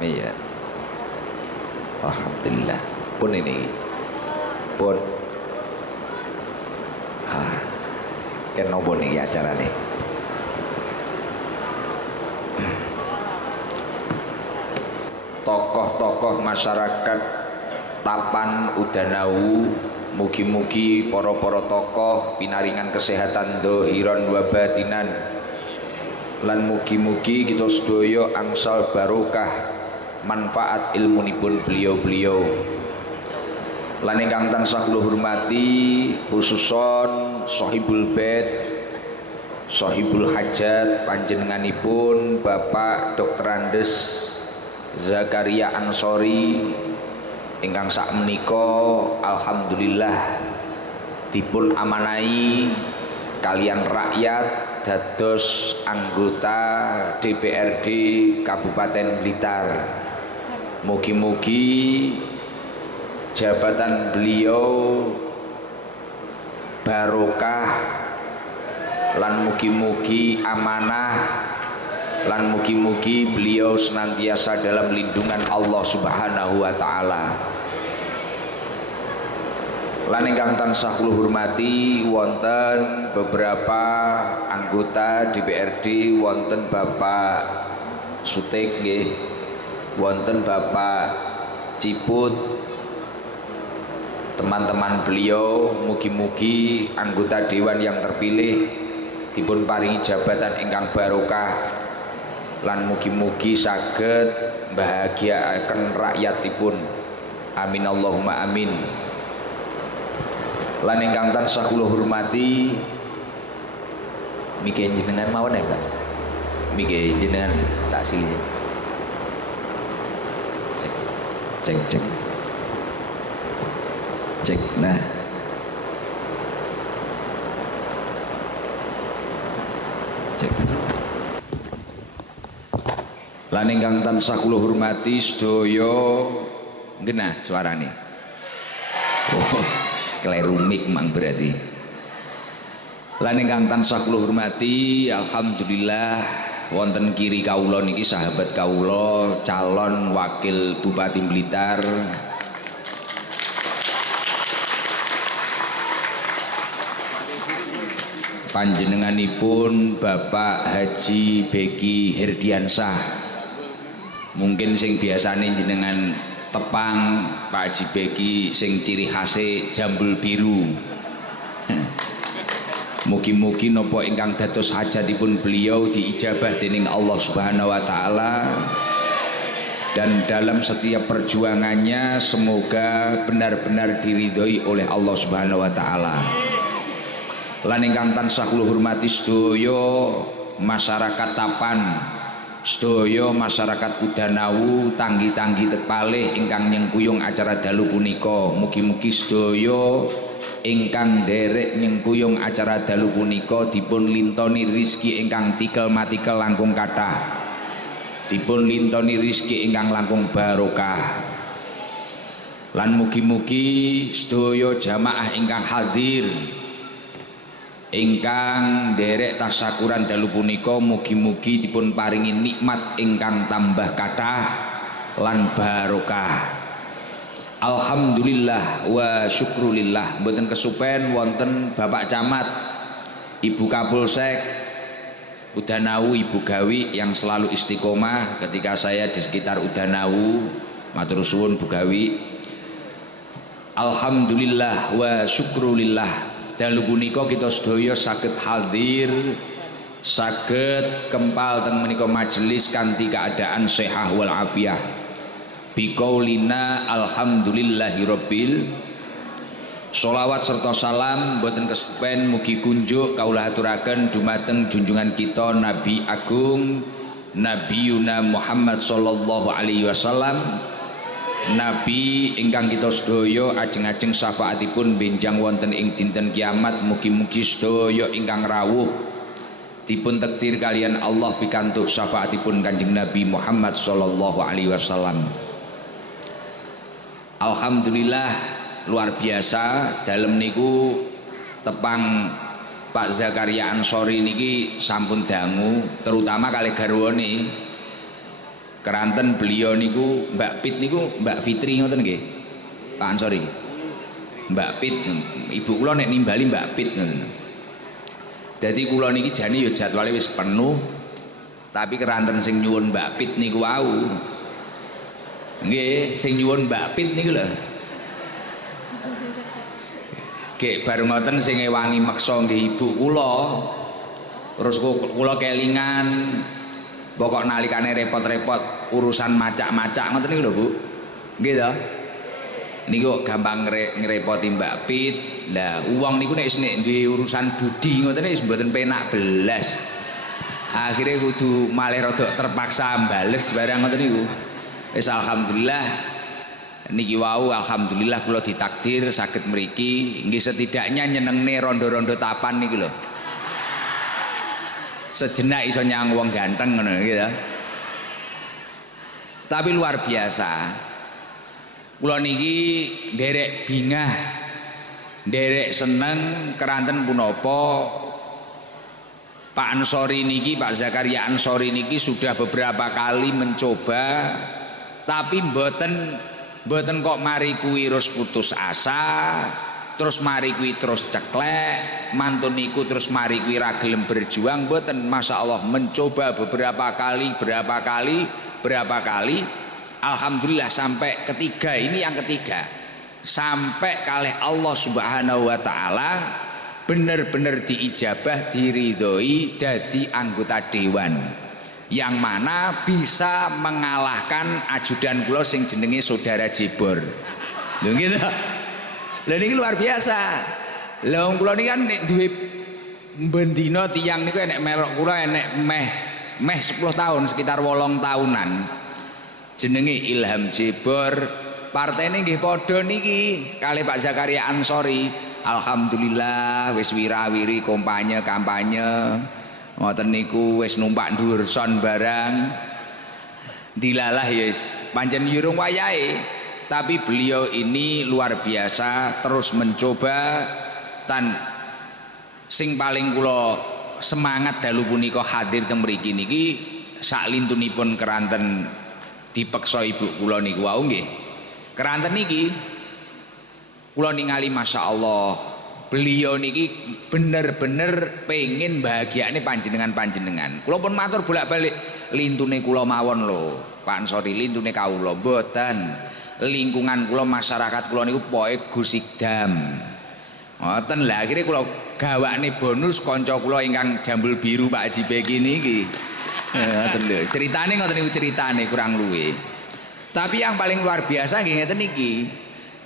Iya. Alhamdulillah. Pun ini. Pun. Kenapa nih acara nih? Tokoh-tokoh masyarakat Tapan Udanawu, mugi-mugi para tokoh pinaringan kesehatan dhahiran wa batinan, lan mugi-mugi kita sedaya angsal barokah manfaat ilmunipun beliau-beliau. Lan ingkang tansah kula hormati khususon Sahibul Bait, Sahibul Hajat, panjenenganipun Bapak Dr. Andes Zakaria Ansori ingkang sakmenika alhamdulillah dipun amanai kalian rakyat dados anggota DPRD Kabupaten Blitar. Mugi-mugi jabatan beliau barokah lan mugi-mugi amanah lan mugi-mugi beliau senantiasa dalam lindungan Allah Subhanahu wa taala. Lan ingkang tansah kula hormati wonten beberapa anggota DPRD, wonten Bapak Sutik nggih, wonten Bapak Ciput, teman-teman beliau, mugi-mugi anggota dewan yang terpilih dipun paringi jabatan ingkang barokah lan mugi-mugi saged bahagiaaken rakyatipun. Amin Allahumma amin. Lan ingkang tansah kula hormati miki jenengan mawon ya, Pak. Miki jenengan tak silih. Cek. Cek. Nah. Cek. Lan ingkang tansah kula hormati sedaya genah suarane. Oh, kleru mik mang berarti. Lan ingkang tansah kula hormati alhamdulillah wonten kiri kawula niki sahabat kawula calon wakil Bupati Blitar panjenenganipun Bapak Haji Beki Herdiansah. Mungkin sing biasane jenengan tepang Pak Haji Beki sing ciri khase jambul biru. Mugi-mugi napa ingkang dados hajatipun beliau diijabah dening Allah Subhanahu wa taala, dan dalam setiap perjuangannya semoga benar-benar diridhoi oleh Allah Subhanahu wa taala. Lan ingkang tansah kula hormati sedaya masyarakat Tapan, sedaya masyarakat Udanawu, tanggi-tanggi tekpalih ingkang nyengkuyung acara dalu punika. Mugi-mugi sedaya ingkang derek nyengkuyung acara dalu punika dipun lintoni rizki ingkang tikel matikel langkung kathah, dipun lintoni rizki ingkang langkung barokah. Lan mugi-mugi sedaya jamaah ingkang hadir ingkang derek tasyakuran dalu punika mugi-mugi dipun paringi nikmat ingkang tambah kathah lan barokah. Alhamdulillah wa syukrulillah. Mboten kesupen wonten Bapak Camat, Ibu Kapolsek Udanawu, Ibu Gawi yang selalu istiqomah ketika saya di sekitar Udanawu. Matur suwun Bu Gawi. Alhamdulillah wa syukrulillah. Dalu punika kita sedaya saged hadir, saged kempal teng menika majelis kanthi keadaan sehah wal afiyah. Biqaulina alhamdulillahirabbil. Sholawat serta salam boten kesupen mugi kunjuk kaula aturaken dumateng junjungan kita Nabi Agung Nabiyuna Muhammad sallallahu alaihi wasallam, Nabi ingkang kita sedaya ajeng-ajeng syafaatipun benjang wonten ing dinten kiamat. Mugi-mugi sedaya ingkang rawuh dipun takdir kalian Allah pikantuk syafaatipun Kanjeng Nabi Muhammad sallallahu alaihi wasallam. Alhamdulillah luar biasa dalem niku tepang Pak Zakaria Ansori niki sampun dangu, terutama kali garwane Keranten beliau niku Mbak Pit niku Mbak Fitri ngoten nggih. Pak Ansori. Mbak Pit, ibu kula nek nimbali Mbak Pit ngoten. Dadi kula niki jane ya jadwale wis penuh. Tapi keranten sing nyuwun Mbak Pit niku wau. Nggih, sing nyuwun Mbak Pit niku lho. Gek bareng ngoten sing ngewangi meksa nggih ibu kula. Terus kula kelingan pokok nalikane repot-repot urusan macak-macak ngoten niku lho Bu. Nggih to? Niku gampang ngrepoti Mbak Pit. Lah wong niku nek duwe urusan budi ngoten wis mboten penak belas. Akhirnya kudu malih rada terpaksa bales barang ngoten niku. Wis alhamdulillah niki wau alhamdulillah kula ditakdir saged mriki nggih setidaknya nyenengne rondo-rondo tapan niki lho. Sejenak iso nyang wong ganteng ngono gitu. Tapi luar biasa. Kula niki nderek bingah, nderek seneng keranten punapa Pak Ansori niki, Pak Zakaria Ansori niki sudah beberapa kali mencoba, tapi mboten kok mari kuwi terus putus asa, terus mari kuwi terus ceklek, mantun niku terus mari kuwi ra gelem berjuang, mboten. Masya Allah mencoba beberapa kali, alhamdulillah sampai ketiga, ini yang ketiga, sampai kalih Allah Subhanahu wa taala bener-bener diijabah, diridhoi dadi anggota dewan, yang mana bisa mengalahkan ajudan kula sing jenenge Saudara Jebor. Lho gitu. Lha niki luar biasa. Lah wong kula niki kan nek duwe bendina tiyang niku enek melok kula enek meh 10 tahun, sekitar 8 tahunan. Jenenge Ilham Jebor. Partene nggih padha niki kali Pak Zakaria Ansori. Alhamdulillah wis wirawiri kampanye ngoten niku wis numpak dhuwur son barang dilalah ya wis pancen yurung wayahe, tapi beliau ini luar biasa terus mencoba. Tan sing paling kula semangat dalu punika hadir teng mriki niki saklintunipun keranten dipeksa ibu kula niku wau nggih. Keranten niki kula ningali Masya Allah beliau niki bener-bener pengen bahagiane panjenengan. Kula pun matur bolak-balik lintune kula mawon lho Pak Ansori, lintune kawula mboten. Lingkungan kula masyarakat kula niku pokoke Gus Ikdam. Ngoten lah akhirnya kula gawakne bonus kanca kula ingkang jambul biru Pak Haji Beki niki. Ngoten lho. Ceritane ngoten niku ceritane kurang luwih. Tapi yang paling luar biasa nggih ngeten niki.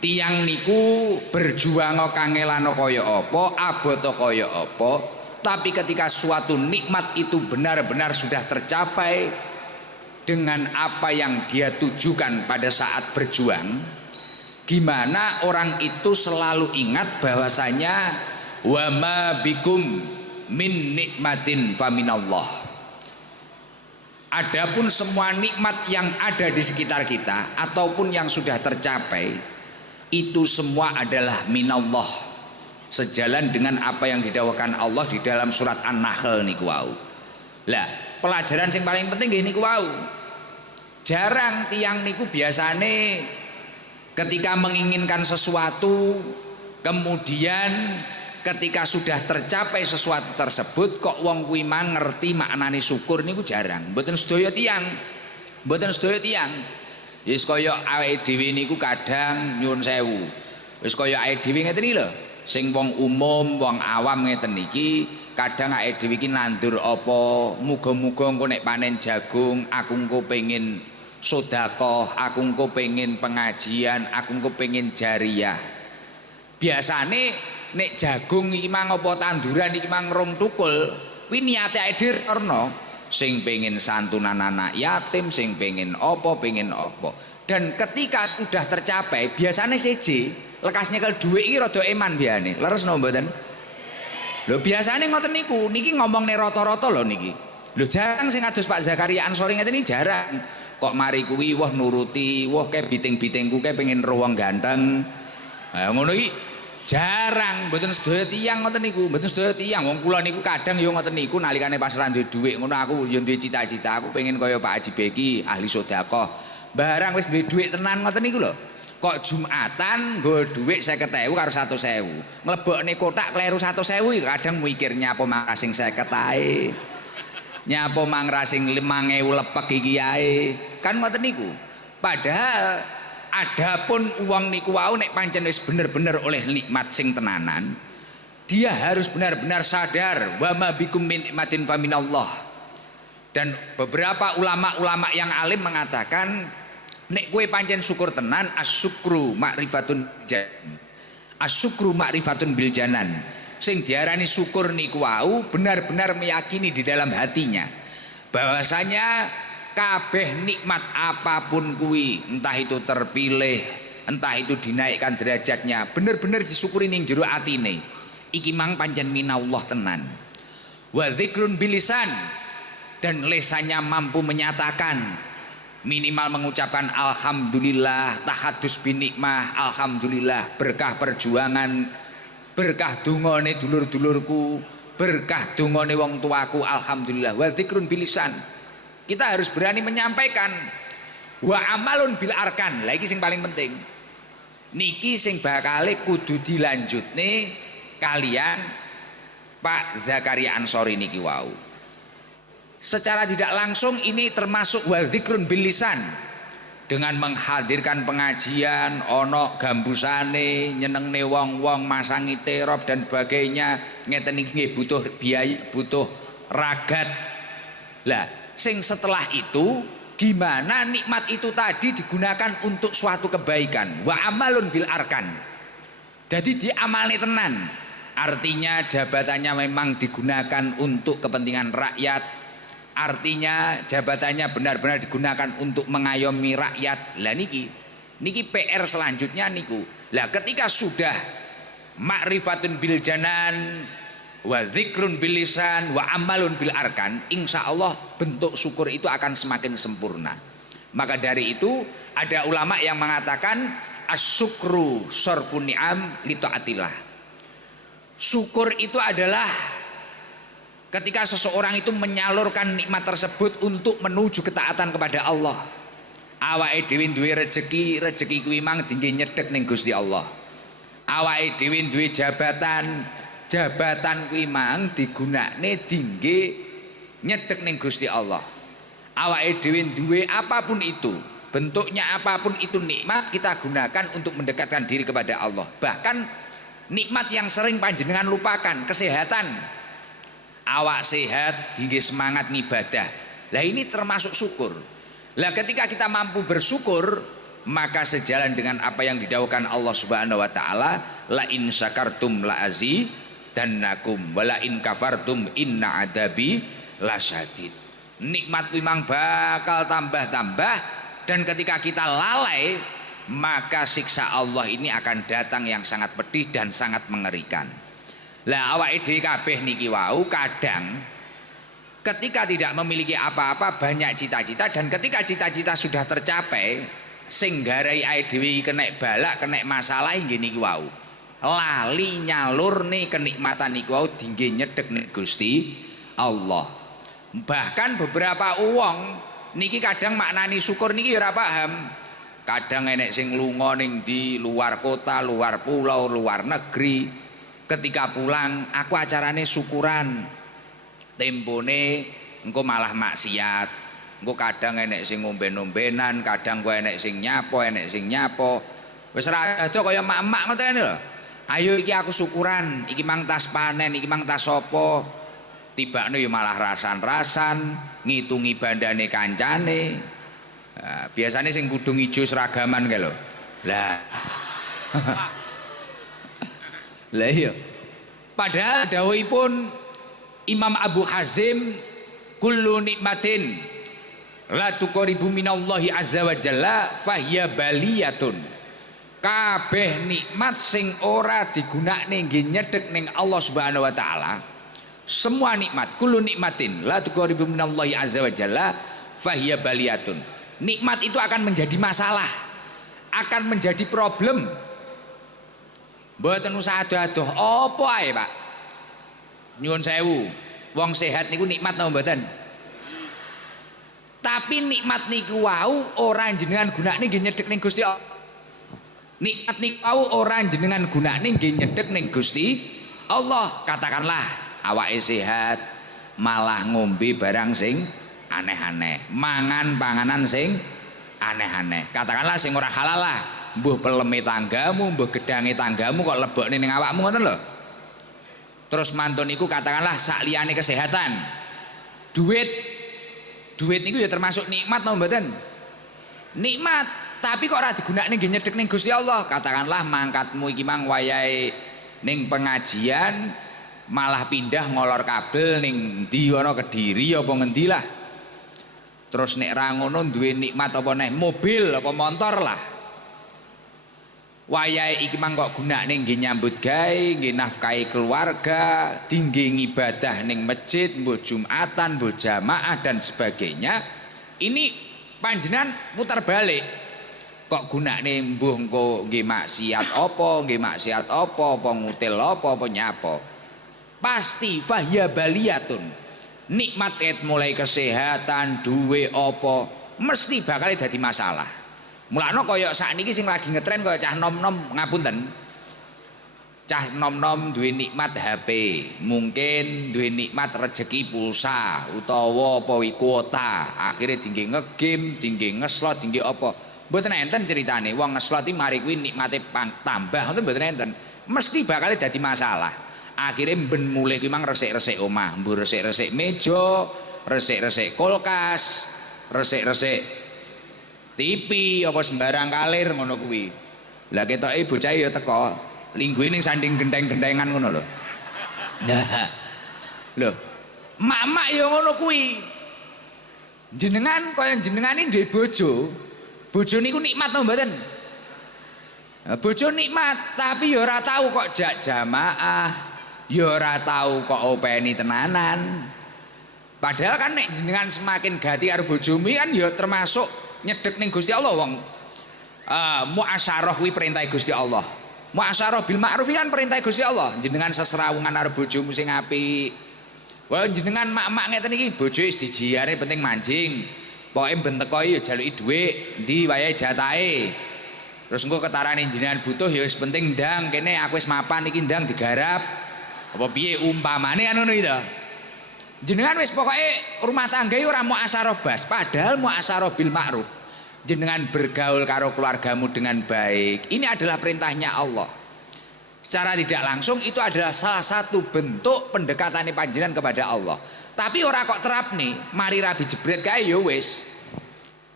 Tiang niku berjuang kangelano kaya apa, aboto kaya apa, tapi ketika suatu nikmat itu benar-benar sudah tercapai dengan apa yang dia tujukan pada saat berjuang, gimana orang itu selalu ingat bahwasanya wa ma bikum min nikmatin faminallah. Adapun semua nikmat yang ada di sekitar kita ataupun yang sudah tercapai itu semua adalah minallah, sejalan dengan apa yang didhawuhkan Allah di dalam surat An-Nahl niku wau. Lah, pelajaran sing paling penting nggih niku wau. Jarang tiang niku biasane ketika menginginkan sesuatu, kemudian ketika sudah tercapai sesuatu tersebut kok wong kuwi mang ngerti maknane syukur niku jarang. Mboten sedaya tiang. Mboten sedaya tiang. Wis kaya awake dhewe niku kadang nyuwun sewu. Wis kaya awake dhewe ngeten iki lho. Sing wong umum, wong awam ngeten iki, kadang awake dhewe iki nandur apa, muga-muga engko nek panen jagung, aku engko pengin sedekah, aku engko pengin pengajian, aku engko pengin jariah. Biasane nek jagung iki mang apa tanduran iki mang rong tukul, kuwi niate awake dhewe karena sing pengen santunan anak yatim, sing pengen apa. Dan ketika sudah tercapai biasanya siji lekasnya kalau duit iki rada eman biane leres no mboten lho. Biasanya ngoten niku niki ngomong nih rata-rata lho niki lho, jarang sing kados Pak Zakaria Ansori ngeten iki jarang. Kok mari kuwi wah nuruti, wah kayak biting-bitingku kayak pengen roh wong ganteng, nah ngono iki Jarang mboten sedaya tiyang ngoten niku, mboten sedaya tiyang. Wong kula niku kadang ya ngoten niku nalikane pas ra duwe dhuwit ngono aku ya duwe cita-cita aku pengen kaya Pak Haji Beki ahli sedekah. Barang wis duwe dhuwit tenan ngoten niku lho. Kok Jumatan nggo dhuwit 50.000 karo 100.000. Mlebokne kotak kleru 100.000 kadang mikir nyapa mang sing 50 ae. Nyapa mang sing 5.000 lepek iki ae. Kan ngoten niku. Padahal adapun uang niku wau nek pancen wis bener-bener oleh nikmat sing tenanan, dia harus benar-benar sadar wa ma bikum min nikmatin fa minallah. Dan beberapa ulama-ulama yang alim mengatakan nek kowe pancen syukur tenan asyukru ma'rifatun janan. Asyukru ma'rifatun bil janan. Sing diarani syukur niku wau benar-benar meyakini di dalam hatinya bahwasanya kabeh nikmat apapun kuwi, entah itu terpilih, entah itu dinaikkan derajatnya, bener-bener disyukuri ning jero atine. Iki mang pancen minallah tenan. Wa dzikrun bilisan, dan lesannya mampu menyatakan, minimal mengucapkan alhamdulillah, tahadus binikmah, alhamdulillah, berkah perjuangan, berkah dungane dulur-dulurku, berkah dungane wong tuaku, alhamdulillah. Wa dzikrun bilisan. Kita harus berani menyampaikan. Wa amalun bil arkan. Lagi sing paling penting. Niki sing bakale kudu dilanjutne kalian Pak Zakaria Ansori niki wau. Secara tidak langsung ini termasuk wa dzikrun bil lisan. Dengan menghadirkan pengajian, ono gambusane, nyenengne wong-wong, masangi terop dan sebagainya. Ngeten iki butuh biaya, butuh ragat. Lah sing setelah itu gimana nikmat itu tadi digunakan untuk suatu kebaikan. Wa amalun bil arkan. Jadi diamalne tenan. Artinya jabatannya memang digunakan untuk kepentingan rakyat. Artinya jabatannya benar-benar digunakan untuk mengayomi rakyat. Lah niki PR selanjutnya niku. Lah ketika sudah ma'rifatun bil janan wa dzikrun bil lisan wa amalun bil arkan, insya Allah bentuk syukur itu akan semakin sempurna. Maka dari itu ada ulama yang mengatakan asyukru sarfun ni'am li taatillah. Syukur itu adalah ketika seseorang itu menyalurkan nikmat tersebut untuk menuju ketaatan kepada Allah. Awake dhewe duwe rezeki kuwi mang dingge nyedhek ning Gusti Allah. Awake dhewe duwe jabatan kuwi mang digunakne dingge nyedhek ning Gusti Allah. Awake dhewe duwe apapun itu, bentuknya apapun itu nikmat kita gunakan untuk mendekatkan diri kepada Allah. Bahkan nikmat yang sering panjenengan lupakan, kesehatan. Awak sehat dingge semangat ngibadah. Lah ini termasuk syukur. Lah ketika kita mampu bersyukur, maka sejalan dengan apa yang didhawuhkan Allah Subhanahu wa taala, la in syakartum la azidannakum wa la in kafartum inna adabi lasyadid. Nikmat memang bakal tambah-tambah, dan ketika kita lalai maka siksa Allah ini akan datang yang sangat pedih dan sangat mengerikan. Lah awake dhewe kabeh niki wau kadang ketika tidak memiliki apa-apa banyak cita-cita, dan ketika cita-cita sudah tercapai sing garai awake dhewe kena balak, kena masalah nggih niki wau. Lali nyalurne kenikmatan niku wau dingge nyedhek nek Gusti Allah. Bahkan beberapa uang niki kadang maknani syukur niki ora paham. Kadang enek sing lunga ning di luar kota, luar pulau, luar negeri. Ketika pulang aku acarane syukuran. Tempone engko malah maksiat. Engko kadang enek sing ngomben-ombenan, kadang kok enek sing nyapo, Wis ra ada kaya mak-mak ngoten lho. Ayo iki aku syukuran, iki mang tas panen, iki mang tas sapa. Tibakno ya malah rasan-rasan, ngitungi bandane kancane. Nah, biasanya sing kudung ijo seragaman kae lho. Lah. Lah iya. Padahal dawuhipun Imam Abu Hazim, kullu nikmatin la tuqribu minallahi azza wa jalla fahiya baliyatun. Kabeh nikmat sing ora digunakne nggih nyedhek ning Allah Subhanahu wa taala. Semua nikmat, kullu nikmatin la tuqribu minallahi azza wa jalla fahiya baliyatun. Nikmat itu akan menjadi masalah, akan menjadi problem. Mboten usah adoh-adoh apa ae, Pak. Nyuwun sewu. Wong sehat niku nikmat napa mboten? Tapi nikmat niku wau ora jenengan gunakne nggih nyedhek ning Gusti Allah. Nikmat niku wau ora jenengan gunakne nggih nyedhek ning Gusti Allah. Katakanlah awake sehat malah ngombe barang sing aneh-aneh, mangan panganan sing aneh-aneh. Katakanlah sing ora halal lah, mbuh peleme tanggamu, mbuh gedange tanggamu kok lebokne ning awakmu ngoten lho. Terus mantun iku katakanlah sak liyane kesehatan. Duit niku ya termasuk nikmat napa mboten? Nikmat, tapi kok ora digunakne nggih nyedhek ning Gusti Allah. Katakanlah mangkatmu iki mang wayahe ning pengajian malah pindah ngolor kabel ning ndi ana Kediri apa ngendi lah. Terus nek ra ngono duwe nikmat apa neh mobil apa motor lah. Wayahe iki mang kok gunakne nggih nyambut gawe, nggih nafkahi keluarga, tinggi ibadah ning masjid, mbuh Jumatan, mbuh jamaah dan sebagainya. Ini panjenengan putar balik. Kok gunakne mbuh engko nggih maksiat apa ngutil apa nyapa. Pasti fahya baliyatun. Nikmat mulai kesehatan, duwe apa, mesti bakal dadi masalah. Mulane kaya sakniki sing lagi ngetren kaya cah nom-nom ngapunten. Cah nom-nom duwe nikmat HP, mungkin duwe nikmat rezeki pulsa utawa apa kuota, akhirnya tinggi ngegame, tinggi ngeslot, tinggi apa. Mboten enten ceritane wong ngeslot iki mari kuwi nikmate tambah ngoten mboten enten. Mesti bakal dadi masalah. Akhirnya ben mulih kuwi mang resik-resik omah, mbur resik-resik meja, resik-resik kulkas, resik-resik TV apa sembarang kalir ngono kuwi. Lah ketoke bocah ya teko lingguhe ning sanding genteng-gentengan ngono lho. Nah. Lho, mak-mak ya ngono kuwi. Jenengan kaya jenengane duwe bojo. Bojo niku nikmat to mboten? Bojo nikmat, tapi ya ora tahu kok jak jamaah, ya ora tahu kok openi tenanan. Padahal kan nek jenengan semakin gati karo bojomu kan ya termasuk nyedek ning Gusti Allah wong. Muasyarah kuwi perintah Gusti Allah. Muasyarah bil ma'ruf kan perintah Gusti Allah. Jenengan sesrawungan karo bojomu sing apik. Wah jenengan mak-mak ngeten iki bojo wis dijiare penting mancing. Pokoke ben teko ya jaluki dhuwit, endi wayahe jatahe. Terus engko ketarane jenengan butuh ya wis penting ndang kene aku wis mapan iki ndang digarap. Apa piye umpamane kan ngono iki to. Jenengan wis pokoke rumah tangga ora muasyarah bas, padahal muasyarah bil ma'ruf. Jenengan bergaul karo keluargamu dengan baik. Ini adalah perintahnya Allah. Secara tidak langsung itu adalah salah satu bentuk pendekatan panjenengan kepada Allah. Tapi ora kok terap nih, mari rabi jebret kae ya wis.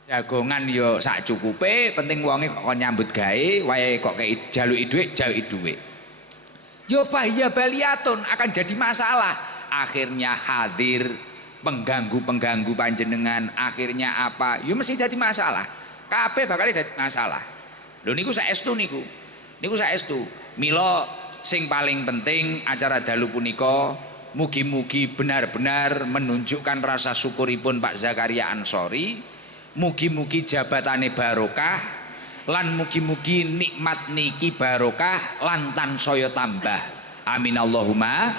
Jagongan yo sak cukupe, penting wonge kok nyambut gawe, wae kok kei jaluki dhuwit. Yo fahya baliyatun akan jadi masalah. Akhirnya hadir pengganggu panjenengan, akhirnya apa? Yo mesti jadi masalah. Kabeh bakal dadi masalah. Lho niku saestu niku. Niku saestu. Mila sing paling penting acara dalu punika mugi-mugi benar-benar menunjukkan rasa syukuripun Pak Zakaria Ansori. Mugi-mugi jabatane barokah lan mugi-mugi nikmat niki barokah lan tansaya tambah. Amin Allahumma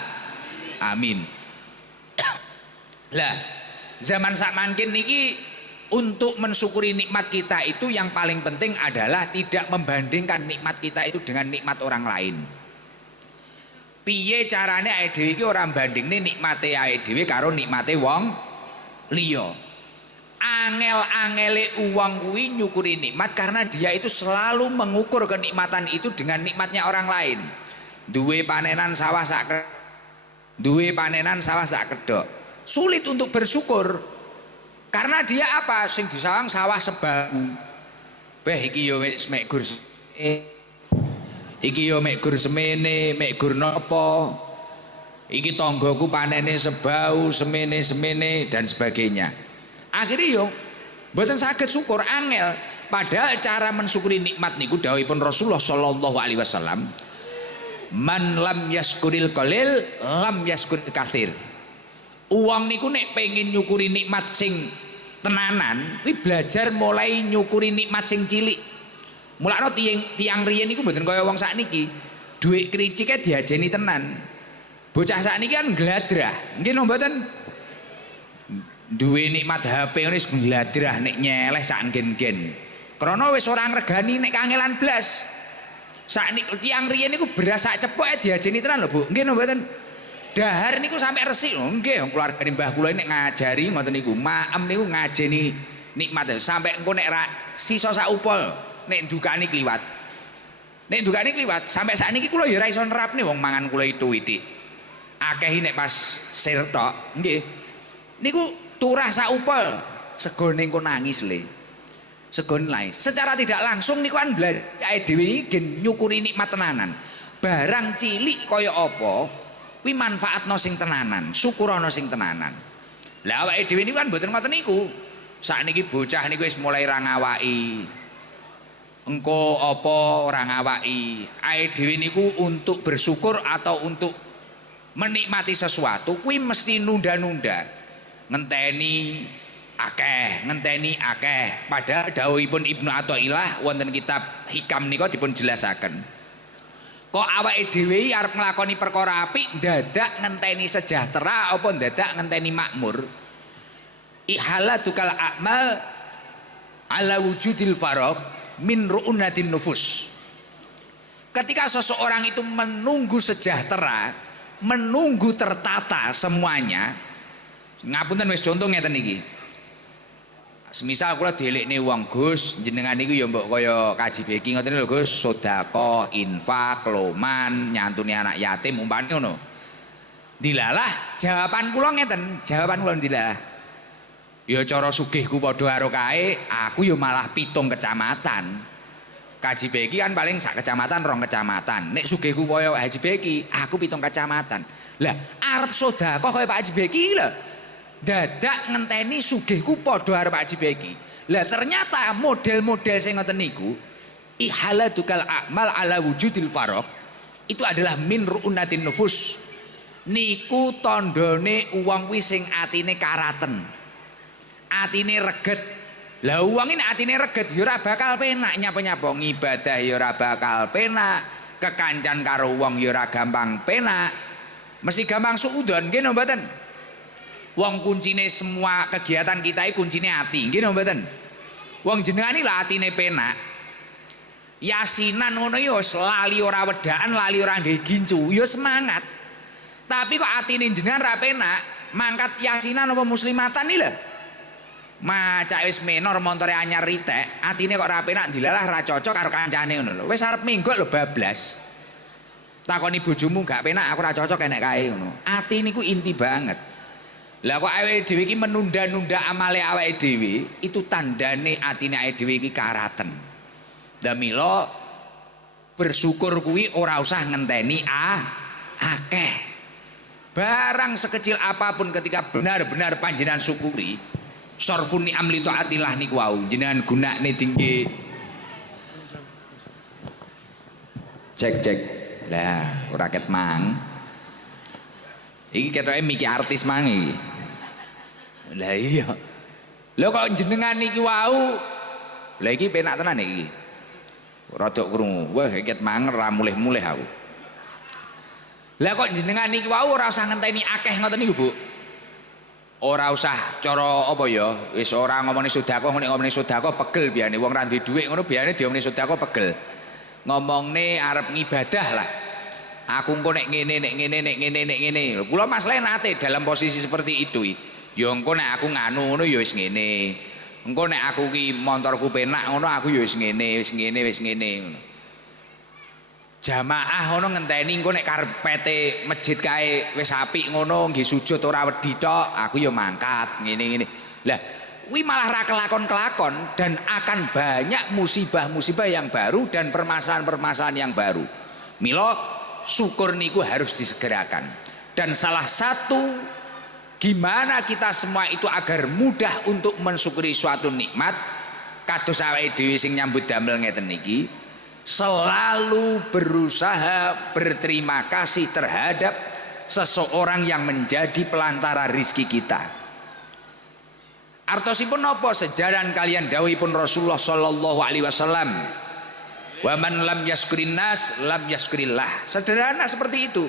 amin. Lah, zaman sakmangkin niki untuk mensyukuri nikmat kita itu yang paling penting adalah tidak membandingkan nikmat kita itu dengan nikmat orang lain. Piye carane awake dhewe iki ora bandingne nikmate awake dhewe karo nikmate wong liya. Angel-angele uang kuwi nyukuri nikmat karena dia itu selalu mengukur kenikmatan itu dengan nikmatnya orang lain. Duwe panenan sawah sak kedok. Sulit untuk bersyukur. Karena dia apa? Sing disawang sawah sebahu. Beh iki yo mek gur iki yo mek gur semene, mek gur napa. Iki tanggaku panene sebahu, semene dan sebagainya. Akhirnya yo mboten saged syukur angel. Padahal cara mensyukuri nikmat niku dawuhipun Rasulullah sallallahu alaihi wasallam, man lam yaskuril qalil lam yaskuril katsir. Uang niku nek pengen nyukuri nikmat sing tenanan, kuwi belajar mulai nyukuri nikmat sing cilik. Mulane tiang riyen niku mboten kaya wong sakniki. Duit kricike diajeni tenan. Bocah sakniki kan gladrah. Nggih napa mboten? Duwe nikmat HP wis gladrah nek nyeleh sak nggen-nggen. Krana wis ora ngregani nek kangelan blas. Sakniki tiyang riyen niku beras sak cepoke diajeni tenan lho, Bu. Nggih napa mboten? Dahar niku sampe resik lho. Nggih, keluargane Mbah kula nek ngajari ngoten niku. Maem niku ngajeni nikmat sampe engko nek ra sisa sak upol nek ndukani kliwat. Nek ndukani kliwat sampe sakniki kula ya ora iso nerapne wong mangan kula itu itik. Akeh nek pas sir tok, nggih. Niku turah sak upol segone engko nangis le. Segon lae. Secara tidak langsung niku kan awake dhewe iki gen nyukuri nikmat tenanan. Barang cilik kaya apa kuwi manfaatno sing tenanan, syukurana sing tenanan. Lah awake dhewe niku kan mboten ngoten niku. Sakniki bocah niku wis mulai ra ngawaki. Engko apa ora ngawaki. Awake dhewe niku untuk bersyukur atau untuk menikmati sesuatu kuwi mesti nunda-nunda. Ngenteni akeh, ngenteni akeh. Padahal dawuhipun Ibnu Athaillah wonten kitab Hikam nika dipun jelasaken. Kok awake dhewe arep nglakoni perkara apik dadak ngenteni sejahtera apa dadak ngenteni makmur? Ihalatukal a'mal ala wujudil faragh min ru'unatin nufus. Ketika seseorang itu menunggu sejahtera, menunggu tertata semuanya, ngapunten wis contoh ngeten iki. Semisal kula dielekne wong Gus, jenengan niku ya mbok kaya kaji beki ngoten lho Gus, sedekah, infak, loman, nyantuni anak yatim umpamane ngono. Dilalah jawaban kula ngeten, jawaban kula dilalah. Ya cara sugihku padha karo kae, aku ya malah 7 kecamatan. Kaji beki kan paling sak kecamatan, 2 kecamatan. Nek sugihku kaya Haji Beki, aku 7 kecamatan. Lah arep sedekah kaya Pak Haji Beki lho. Dadak ngenteni sugihku padha arep Haji Beki. Lah ternyata model-model sing ngoten niku ihalatukal a'mal ala wujudil faragh itu adalah min ru'unatin nufus. Niku tandane wong kuwi sing atine karaten. Atine reget. Lah wong iki nek atine reget ya ora bakal penak nyapa-nyapa ngibadah ya ora bakal penak, kekancan karo wong ya ora gampang penak. Mesti gampang suudon nggih napa mboten? Wong kuncine semua kegiatan kita iki kuncine ati, nggih napa mboten? Wong jenengan iki lha atine penak. Yasinan ngono ya wis lali ora wedaan, lali ora nggih gincu, ya semangat. Tapi kok atine jenengan ra penak, mangkat yasinan apa muslimatan iki lho. Macak wis menor montore anyar ritek, atine kok ra penak dilalah ra cocok karo kancane ngono lho. Wis arep minggu lho bablas. Takoni bojomu gak penak aku ra cocok enek kae ngono. Ati niku inti banget. Lah kok awake dhewe iki menunda-nunda amale awake dhewe, itu tandane atine awake dhewe iki karaten. Lah mila bersyukur kuwi ora usah ngenteni akeh. Barang sekecil apapun ketika benar-benar panjenengan syukuri, sorfun ni'am li taatillah niku wau jenengan gunakne tinggi. Cek. Lah ora ket mang. Iki ketoke miki artis mang iki. Lah iya. Lho kok jenengan iki wau. Lah iki penak tenan iki. Rada krungu. Wah ket mang ra mulih-mulih aku. Lah kok jenengan iki wau ora usah ngenteni akeh ngoten niku, Bu. Ora usah cara apa ya, wis ora ngomongin sedekah, ngomongin sedekah pegel biyane wong ra duwe dhuwit ngono biyane diomongin sedekah pegel. Ngomongne arep ngibadah lah. Aku engko nek ngene. Lho kula masalah nate dalam posisi seperti itu. Ya engko nek aku nganu ngono ya wis ngene. Engko nek aku ki montorku penak ngono aku ya wis ngene ngono. Jamaah ngono ngenteni engko nek karpete masjid kae wis apik ngono nggih sujud ora wedi tok aku ya mangkat ngene. Lah kuwi malah ra kelakon-kelakon dan akan banyak musibah-musibah yang baru dan permasalahan-permasalahan yang baru. Mila syukur niku harus disegerakan. Dan salah satu gimana kita semua itu agar mudah untuk mensyukuri suatu nikmat kados awake dhewe sing nyambut damel ngeten niki selalu berusaha berterima kasih terhadap seseorang yang menjadi pelantara rizki kita. Artosipun napa sejaran kalian dawuhipun Rasulullah sallallahu alaihi wasallam Wa man lam yaskurin nas lam yaskurillah. Sederhana seperti itu.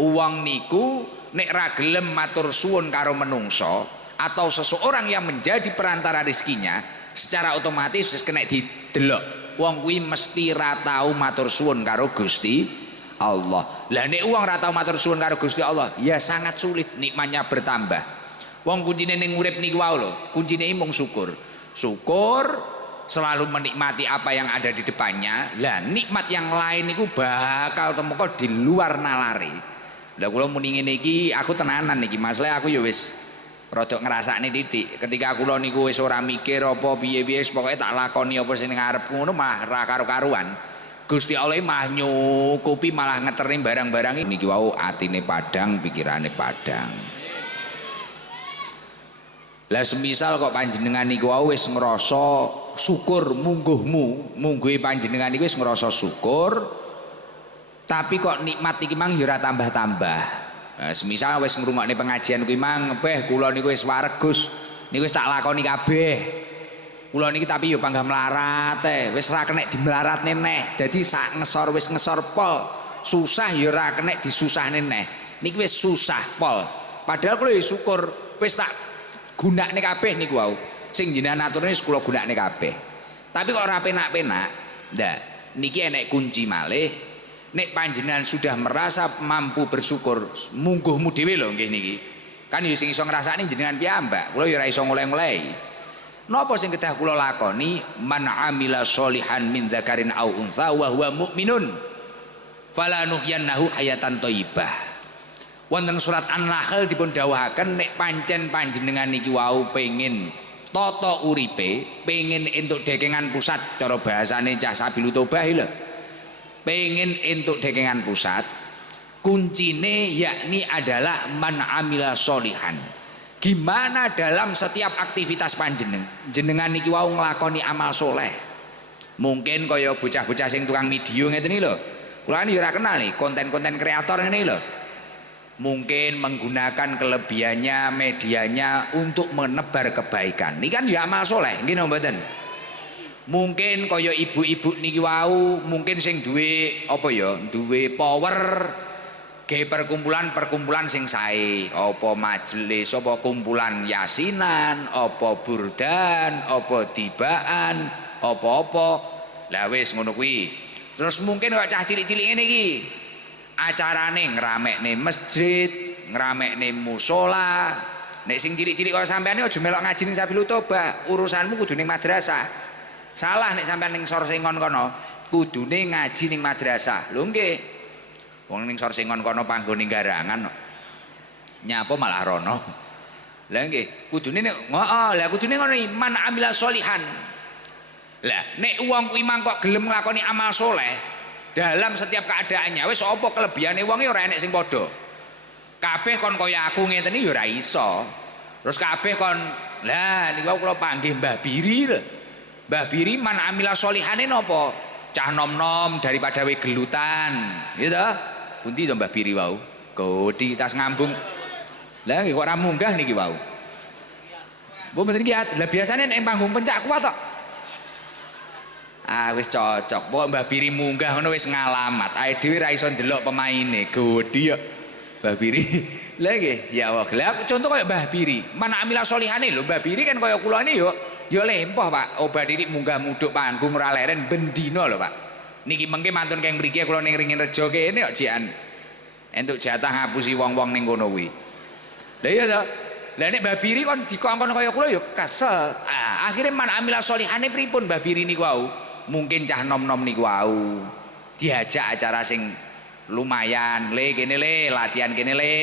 Uang niku nek ra gelem matur suwun karo menungso atau seseorang yang menjadi perantara rezekinya, secara otomatis wis kena didelok. Wong kuwi mesti ra tau matur suwun karo Gusti Allah. Lah nek uang ra tau matur suwun karo Gusti Allah, ya sangat sulit nikmatnya bertambah. Wong kuncine ning urip niku wae lho, kuncine mung syukur. Syukur selalu menikmati apa yang ada di depannya. Lah nikmat yang lain niku bakal temeka di luar nalari. Lah kula muni ngene iki aku tenanan iki masalah aku ya wis rada ngrasakne titik. Ketika kula niku wis ora mikir apa piye-piye pokoke tak lakoni apa sing ngarep ngono mah ra karo-karuan. Gusti Allah mah nyukupi malah ngeterni barang-barang niki wau atine padang, pikirane padang. Lah semisal kok panjenengan niku wau wis ngrasa syukur mungguhe panjenengan niku wis ngrasa syukur, tapi kok nikmat iki mang ya ora tambah-tambah. Nah, semisal wis ngrungokne pengajian kuwi mang beh kula niku wis wareg Gus, niku wis tak lakoni kabeh. Kula niki tapi ya panggah melarat wis ora kenek dimelaratne neh. Dadi sak ngesor wis ngesor pol, susah ya ora kenek disusahne neh. Niki wis susah pol. Padahal kula ya syukur wis tak gunakne kabeh niku wau. Sing jenengan aturne wis kula gunakne kabeh. Tapi kok ora penak-penak. Ndak, niki enek kunci malih. Nek panjenengan sudah merasa mampu bersyukur, mungguhmu dhewe lho nggih niki. Kan ya sing iso ngrasakne jenengan piyambak. Kula ya ora iso ngoleh-ngolehi. Napa sing kedah kula lakoni? Man amila sholihan min dzakarin au untha wa huwa mukminun falanuhyannahu hayatan thayyibah. Wonten surat An-Nahl dipun dawuhaken nek pancen panjenengan niki wau pengin tata uripe, pengin entuk dekengan pusat, cara bahasane cah Sabilu Tobah lho. Pengin entuk dekengan pusat, kuncine yakni adalah man amila sholihan. Gimana dalam setiap aktivitas jenengan niki wau nglakoni amal soleh. Mungkin kaya bocah-bocah sing tukang video ngeten iki lho. Kula ya ora kenal nih konten-konten kreator ngene lho. Mungkin menggunakan kelebihannya, medianya untuk menebar kebaikan. Ini kan ya amal soleh, nggih napa mboten? Mungkin kaya ibu-ibu niki wau mungkin sing duwe apa ya, duwe power ge perkumpulan sing sae, apa majelis, apa kumpulan yasinan, apa burdan, apa tibaan, apa-apa. Lah wis ngono kuwi. Terus mungkin kok cah cilik-cilik ngene iki. Acarane ngramekne masjid, ngramekne musala. Nek sing cilik-cilik kaya sampean aja melok ngaji ning Sabilu Tobah, urusanmu kudu ning madrasah. Salah nek sampean ning Sorsengon kono, kudune ngaji ning madrasah. Lho nggih. Wong ning Sorsengon kono panggone garangan nyapa malah rono. Lah nggih, kudune nek lah kudune ngono man amila sholihan. Lah nek wong kuwi kok gelem nglakoni amal soleh dalam setiap keadaannya, wis apa kelebihane wong e ora enek sing padha. Kabeh kon kaya aku ngeten iki ya ora iso. Terus kabeh kon lah niku kula panggih Mbah Biri lho. Mbah Biri man amila sholihane napa? Cah nom-nom daripada we gelutan, gitu. Pundi to Mbah Biri wau? Godi tas ngambung. Lah nggih kok ora munggah niki wau. Mbok mboten iki lah biasane nek panggung pencak kuat tok. Ah wis cocok. Pokok Mbah Biri munggah ngono wis ngalamat. Ae dhewe ra iso ndelok pemaine. Godi yo. Mbah Biri. Lah nggih, ya Allah. Lah contoh kaya Mbah Biri. Mana amila sholihane lho Mbah Biri kan kaya kula ini yo lempoh Pak. Obat didik munggah mudhuk panggung ora leren bendina lho Pak. Niki mengke mantun keng mriki kula ning Ringin Rejo kene kok jikan entuk jatah ngapusi wong-wong ning kono kuwi. Lah iya to. Lah nek Mbah Biri kon dikongkon kaya kula ya kesel. Ah, akhire man amila sholihane pripun Mbah Biri niku wau? Mungkin cah nom-nom niku wau diajak acara sing lumayan, le kene le latihan kene le.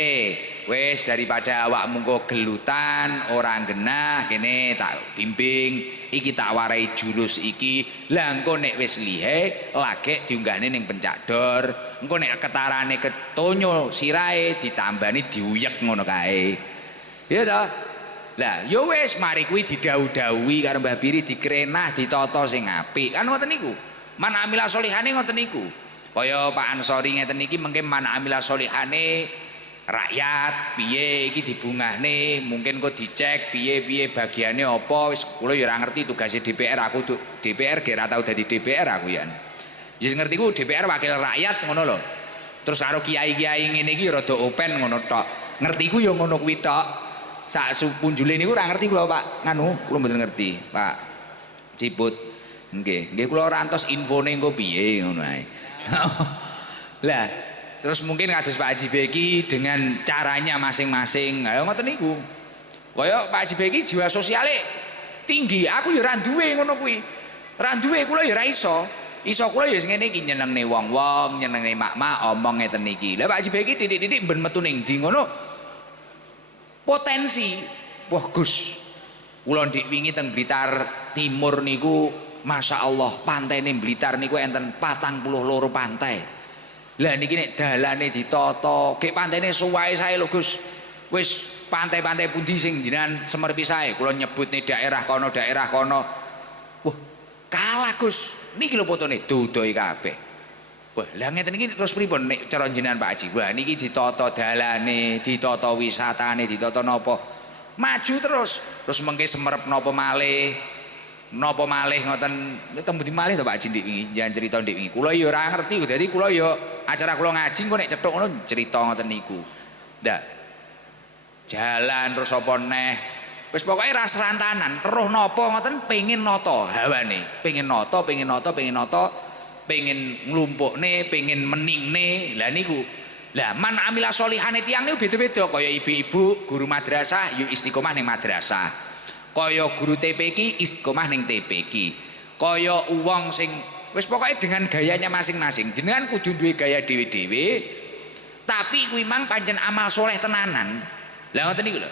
Wis daripada awakmu kok gelutan, orang genah kene tak bimbing, iki tak warai jurus iki. Lah engko nek wis lihe lagek diunggahne ning pencak dor. Engko nek ketarane ketonyo sirahe ditambani diuyek ngono kae. Ya ta? Lah ya wis mari kuwi didhawuhi karo Mbah Biri dikrenah ditata sing apik. Kan ngoten niku. Man amila sholihane ngoten niku. Kaya Pak Ansori ngeten niki mengke man amila sholihane rakyat piye iki dibungahne, mungkin kok dicek piye-piye bagiane apa wis kula ya ora ngerti tugase DPR. Aku DPR ge ora tau dadi DPR aku ya. Wis ngerti ku DPR wakil rakyat ngono lho. Terus karo kiai-kiai ngene iki rada open ngono tok. Ngerti ku ya ngono kuwi tok. Sak punjule niku ora ngerti kula Pak. Nganu, kula mboten ngerti, Pak Ciput. Nggih, nggih kula ora antos infone engko piye ngono ae. Lah, terus mungkin kados Pak Haji Beki dengan caranya masing-masing. Ayo ngoten niku. Kaya Pak Haji Beki jiwa sosiale tinggi, aku ya ora duwe ngono kuwi. Ora duwe kula ya ora iso. Iso kula ya ngene iki nyenengne wong-wong, nyenengne mak-mak omong ngeten iki. Lah Pak Haji Beki titik-titik ben metu ning ndi ngono. Potensi. Wah Gus. Kula ndik wingi teng Blitar Timur niku Masya Allah pantai ning Blitar niku enten 42 pantai. Lah niki nek dalane ditata, gek pantene suwae sae lho Gus. Wis pantai-pantai pundi sing jenengan semerpi sae, kula nyebutne daerah kono, daerah kono. Wah, kalah Gus. Niki lho fotone dodoi kabeh. Wah, lah ngeten iki terus pripun nek cara jenengan Pak Haji? Wah, niki ditata dalane, ditata wisatane, ditata napa? Maju terus. Terus mengke semerep napa malih? Napa malih ngoten tembuti malih to Pak Haji ndik wingi jangan cerita ndik wingi kula ya ora ngerti dadi kula ya acara kula ngaji engko nek cethuk ngono cerita ngoten niku ndak jalan terus apa neh wis pokoke ra serantanan roh napa ngoten pengin nata hawane pengin nata pengin nglumpukne pengin meningne lah niku lah man amila sholihane tiyang niku beda-beda kaya ibu-ibu guru madrasah yo istiqomah ning madrasah kaya guru TPQ istiqomah ning TPQ kaya uwong sing wis pokoknya dengan gayanya masing-masing jenengan kudu duwe gaya dhewe-dhewe tapi kuwi mang pancen amal soleh tenanan lah ngoten niku lho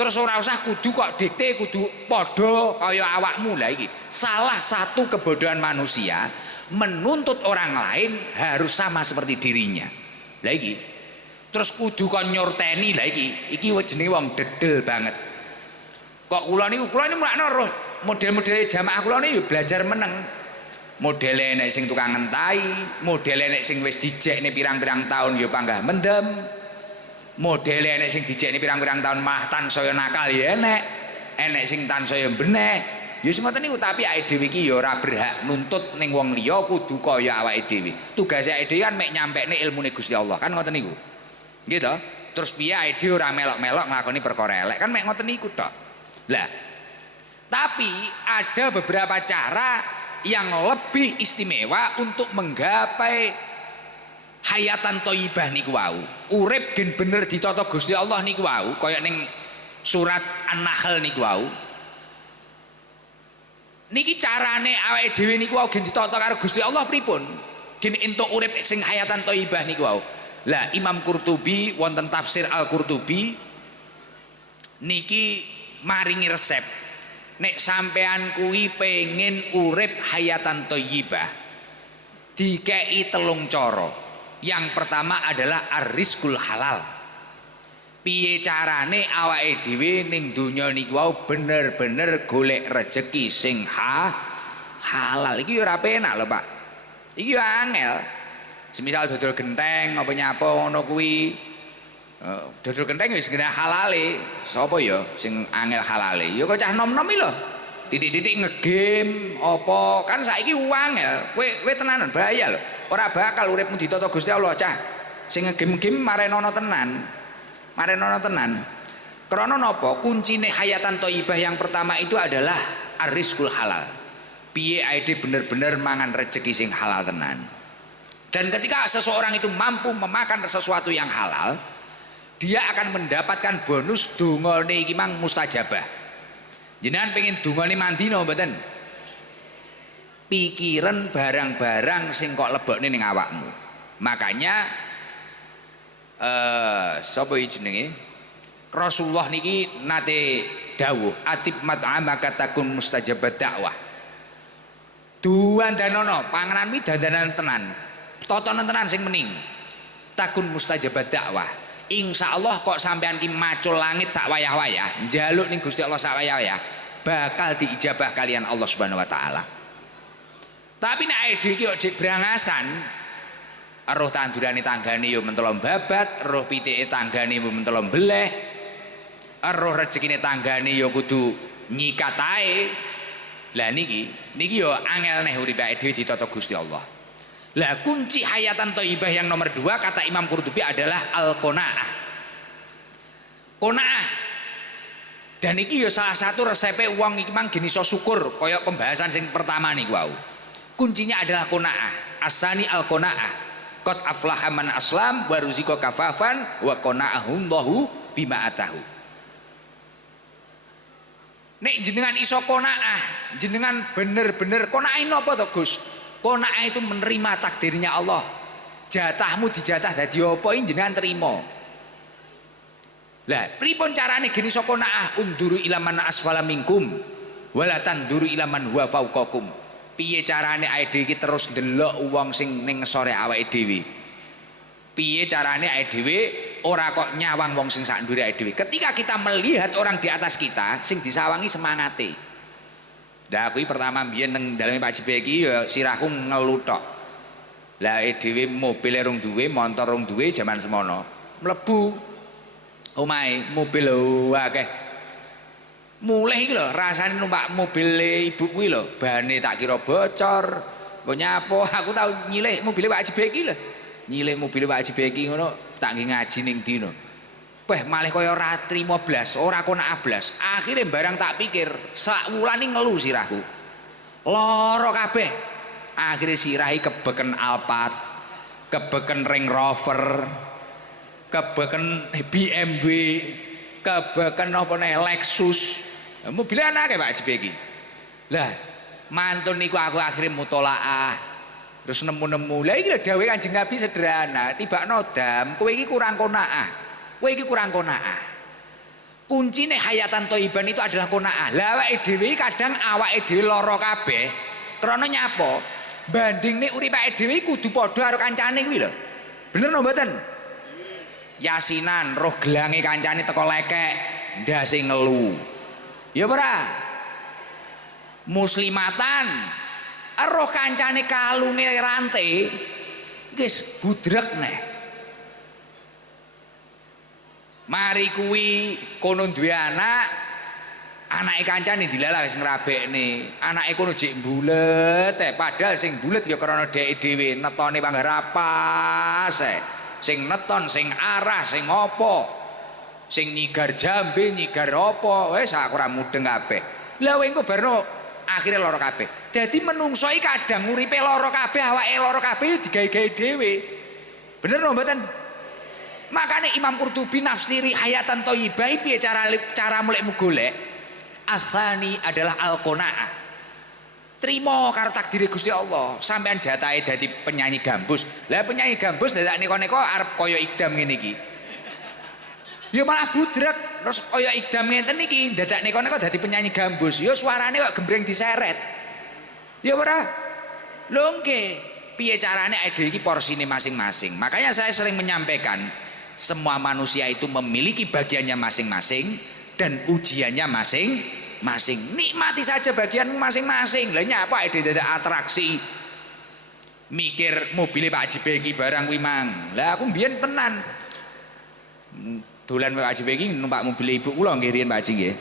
terus ora usah kudu kok dikte kudu padha kaya awakmu lah iki salah satu kebodohan manusia menuntut orang lain harus sama seperti dirinya lah iki terus kudu kon nyorteni lah iki jenenge wong dedel banget kok kula niku mulakno roh model-model jamaah kula niku belajar meneng model enek sing tukang ngentai model enek sing wis dijekne pirang-pirang tahun ya panggah mendem model enek sing dijekne pirang-pirang tahun malah tansaya nakal ya enek sing tansaya beneh ya sing ngoten niku tapi awake dhewe iki ya ora berhak nuntut ning wong liya kudu kaya awake dhewe tugase awake dhewe kan mek nyampekne ilmune Gusti Allah kan ngoten niku nggih to terus piye awake dhewe ora melok-melok nglakoni perkara elek kan mek ngoten niku tok. Lah, tapi ada beberapa cara yang lebih istimewa untuk menggapai hayatan thayyibah niku wau. Urip gen bener ditata Gusti Allah niku wau, kaya ning surat An-Nahl niku wau. Niki carane awake dhewe niku wau gen ditata karo Gusti Allah pripun? Gen entuk urip sing hayatan thayyibah niku wau. Lah Imam Qurtubi wonten tafsir Al-Qurtubi niki maringi resep nek sampean kuwi pengen urip hayatan thayyibah dikei 3 cara yang pertama adalah ar-rizqul halal piye carane awake dhewe ning donya niku wau bener-bener golek rejeki sing halal iki ora penak lho Pak iki angel semisal dodol genteng apa nyapa ngono kuwi dodol genteng wis kena halale sapa ya sing angel halale ya kok cah nom-nom iki lho titik-titik ngegame apa kan saiki angel kowe tenanan bahaya lho ora bakal uripmu ditata Gusti Allah cah sing ngegame-game marenono tenan krana napa kuncine hayatan thayyibah yang pertama itu adalah ar-rizqul halal piye ae bener-bener mangan rezeki sing halal tenan dan ketika seseorang itu mampu memakan sesuatu yang halal dia akan mendapatkan bonus dungane iki mang mustajabah. Jenengan pengen dungane mandina mboten? Pikiran barang-barang sing kok lebokne ning awakmu. Makanya sapa iki jenenge? Rasulullah niki nate dawuh, "Atib mat'amaka takun mustajabat dakwah." Duandanono panganan mi dandanan tenan. Totonan tenan sing mening. Takun mustajabat dakwah. Insya Allah kok sampean ki macul langit sak wayah-wayah njaluk ning Gusti Allah sak wayah-wayah bakal diijabah kalian Allah Subhanahu wa taala. Tapi nek dhewe iki kok brangasan roh tandurane tanggane yo mentolong babat, roh pitike tanggane yo mentolong beleh, roh rezekine tanggane yo kudu nyikat ae. Lah niki yo angel neh uripe dhewe ditata Gusti Allah. Lah kunci hayatan thayyibah yang nomor 2 kata Imam Qurtubi adalah al-qanaah. Qanaah. Dan iki ya salah satu resepe wong iki mang geni iso syukur kaya pembahasan sing pertama niku wau. Kuncinya adalah qanaah. Asani al-qanaah. Qad aflaha man aslam wa ruziqa kafafan wa qana'ahullahu bima atahu. Nek jenengan iso qanaah, jenengan bener-bener qanaah napa to Gus? Qanaah itu menerima takdirnya Allah. Jatahmu dijatah dadi apa jenengan terima. Lah, pripun carane geni iso qanaah? Unduru ila man asfala minkum wala tanduru ila man huwa fauqakum. Piye carane awake dhewe iki terus ndelok wong sing ning ngesore awake dhewe? Piye carane awake dhewe ora kok nyawang wong sing sak ndure awake dhewe? Ketika kita melihat orang di atas kita sing disawangi semangate. Lah aku pertama mbiyen nang daleme Pak Jibe iki ya sirahku ngelu tok. Lah dhewe mobil rung duwe, motor rung duwe jaman semono. Mlebu omahe mobil akeh. Mulih iki lho rasane numpak mobil ibu kuwi lho, bane tak kira bocor. Mbok nyapo aku tau nyilih mobil Pak Jibe iki lho. Nyilih mobil Pak Jibe iki ngono tak nggih ngaji ning dino. Wah malih kaya ora trimo blas, ora qanaah blas. Akhire barang tak pikir, sak wulan iki ngelu sirahku. Lara kabeh. Akhire sirahi kebeken Alphard, kebeken Range Rover, kebeken BMW, kebeken apa nih Lexus. Mobilnya anake Pak Jibe iki. Lah, mantun niku aku akhire mutolaah. Terus nemu-nemu. Lah iki lho dawuh Kanjeng Nabi sederhana, tibakno dam, kowe iki kurang qanaah. Kowe iki kurang qanaah. Kuncine hayatan thayyiban itu adalah qanaah. Lah awake dhewe kadang awake dhewe lara kabeh krana nyapa? Bandingne uripake dhewe kudu padha karo kancane kuwi lho. Bener no mboten? Yasinan roh gelange kancane teko lekek, ndase ngelu. Ya ora? Muslimatan roh kancane kalunge rantai wis budrek neh. Mari kuwi kono duwe anak, anake kancane dilalah wis ngrabekne. Anake kono jek mbulet padahal sing mbulet ya krana dheke dhewe netone panggarapas sing neton, sing arah, sing apa, sing nyigar jambe, nyigar apa, wis aku ora mudeng kabeh. Lah kowe engko barno akhire lara kabeh. Dadi menungso iki kadang uripe lara kabeh, awake lara kabeh digawe-gawe dhewe. Bener no mboten? Makanya Imam Qurtubi nafsiri hayatan thayyibah piye cara mulai golek. Asani adalah al-qanaah. Trimo karo takdire Gusti Allah. Sampean jatahe dadi penyanyi gambus. Lah penyanyi gambus dadak neko-neko arep kaya Ikdam ngene iki. Ya malah budrek. Terus kaya Ikdam ngenten iki dadak neko-neko dadi penyanyi gambus. Ya suarane kok gembreng diseret. Ya ora? Lho nggih. Piye carane ade iki porsine masing-masing. Makanya saya sering menyampaikan semua manusia itu memiliki bagiannya masing-masing dan ujiannya masing-masing. Nikmati saja bagianmu masing-masing. Lah nyapa ide dadak atraksi. Mikir mobilnya Pak Jibe iki barang kuwi mang. Lah aku mbiyen tenan. Dolan Pak Jibe iki numpak mobil ibu kula nggih riyen Pak Haji nggih.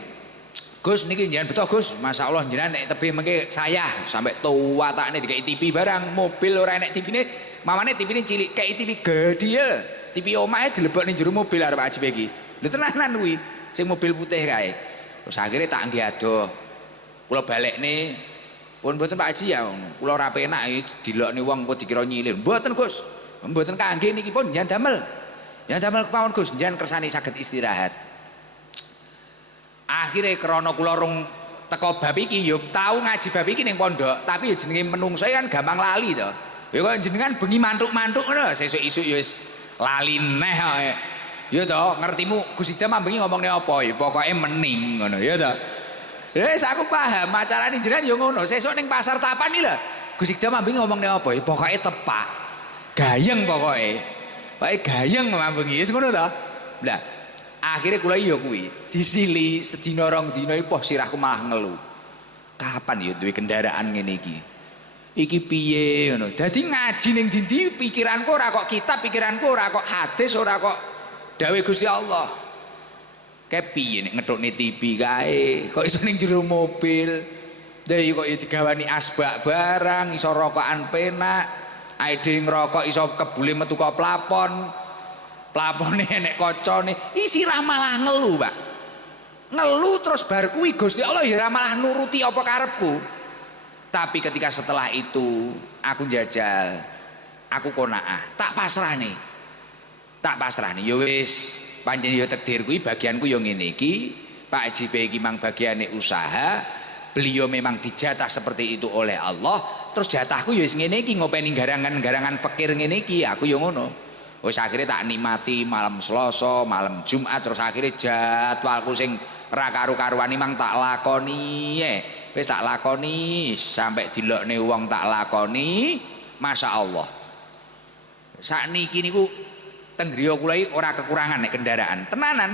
Gus niki jenengan beto Gus, masyaallah jenengan nek tebih mengke saya sampai tua takne dikai TV barang, mobil ora enek TV-ne, mamane TV-ne cilik, kayak TV gede. TV omahe dilebokne jero mobil arep Pak Haji iki. Lho tenanan kuwi, sing mobil putih kae. Terus akhirnya tak nggih adoh. Kula balekne, pun mboten Pak Haji ya ngono. Kula ora penak dilokne wong kok dikira nyilir. Mboten Gus. Mboten kangge niki pun njen damel. Ya damel kepawon Gus, njen kersane saged istirahat. Akhirnya krana kula rung teko bab iki ya tau ngaji bab iki ning pondok, tapi ya jenenge menungso kan gampang lali to. Ya kok jenengan bengi mantuk-mantuk ngono, sesuk isuk ya wis lali neh kok. Ya toh, ngertimu Gus Idam bengi ngomongne apa ya pokoke mening ngono ya toh. Wis aku paham acarane jenengan ya ngono. Sesuk ning pasar Tapan iki lho. Gus Idam bengi ngomongne apa ya pokoke tepak. Gayeng pokoke. Pokoke gayeng bengi wis ngono toh. Lah akhirnya kula iya kuwi disili sedina rong dina iku sirahku malah ngelu. Kapan ya duwe kendaraan ngene iki? Iki piye ngono. Dadi ngaji ning ndi pikiranku ora kok kitab, pikiranku ora kok hadis, ora kok dawuh Gusti Allah. Kae piye nek ngethukne TV kae, kok iso ning jero mobil. Lah kok ya digawani asbak barang, iso rokokan penak. Aide ngerokok iso kebule metu ka plafon. Plafone enek kocone, sirah malah ngelu, Pak. Ngelu terus bar kuwi Gusti Allah ya malah nuruti apa karepku. Tapi ketika setelah itu aku jajal, aku qanaah, tak pasrahne. Tak pasrahne ya wis, pancen ya takdir kuwi bagianku ya ngene iki. Pak Haji Bae iki mang bagiane usaha, beliau memang dijatah seperti itu oleh Allah. Terus jatahku ya wis ngene iki, ngopeni garangan-garangan fakir ngene iki, aku ya ngono. Wis akhirnya tak nikmati malam Selasa, malam Jumat, terus akhirnya jadwalku sing ra karu-karuan mang tak lakoni. Wis tak lakoni sampai dilokne wong tak lakoni. Masya Allah. Sakniki niku teng griya kula iki ora kekurangan nek kendaraan. Tenanan.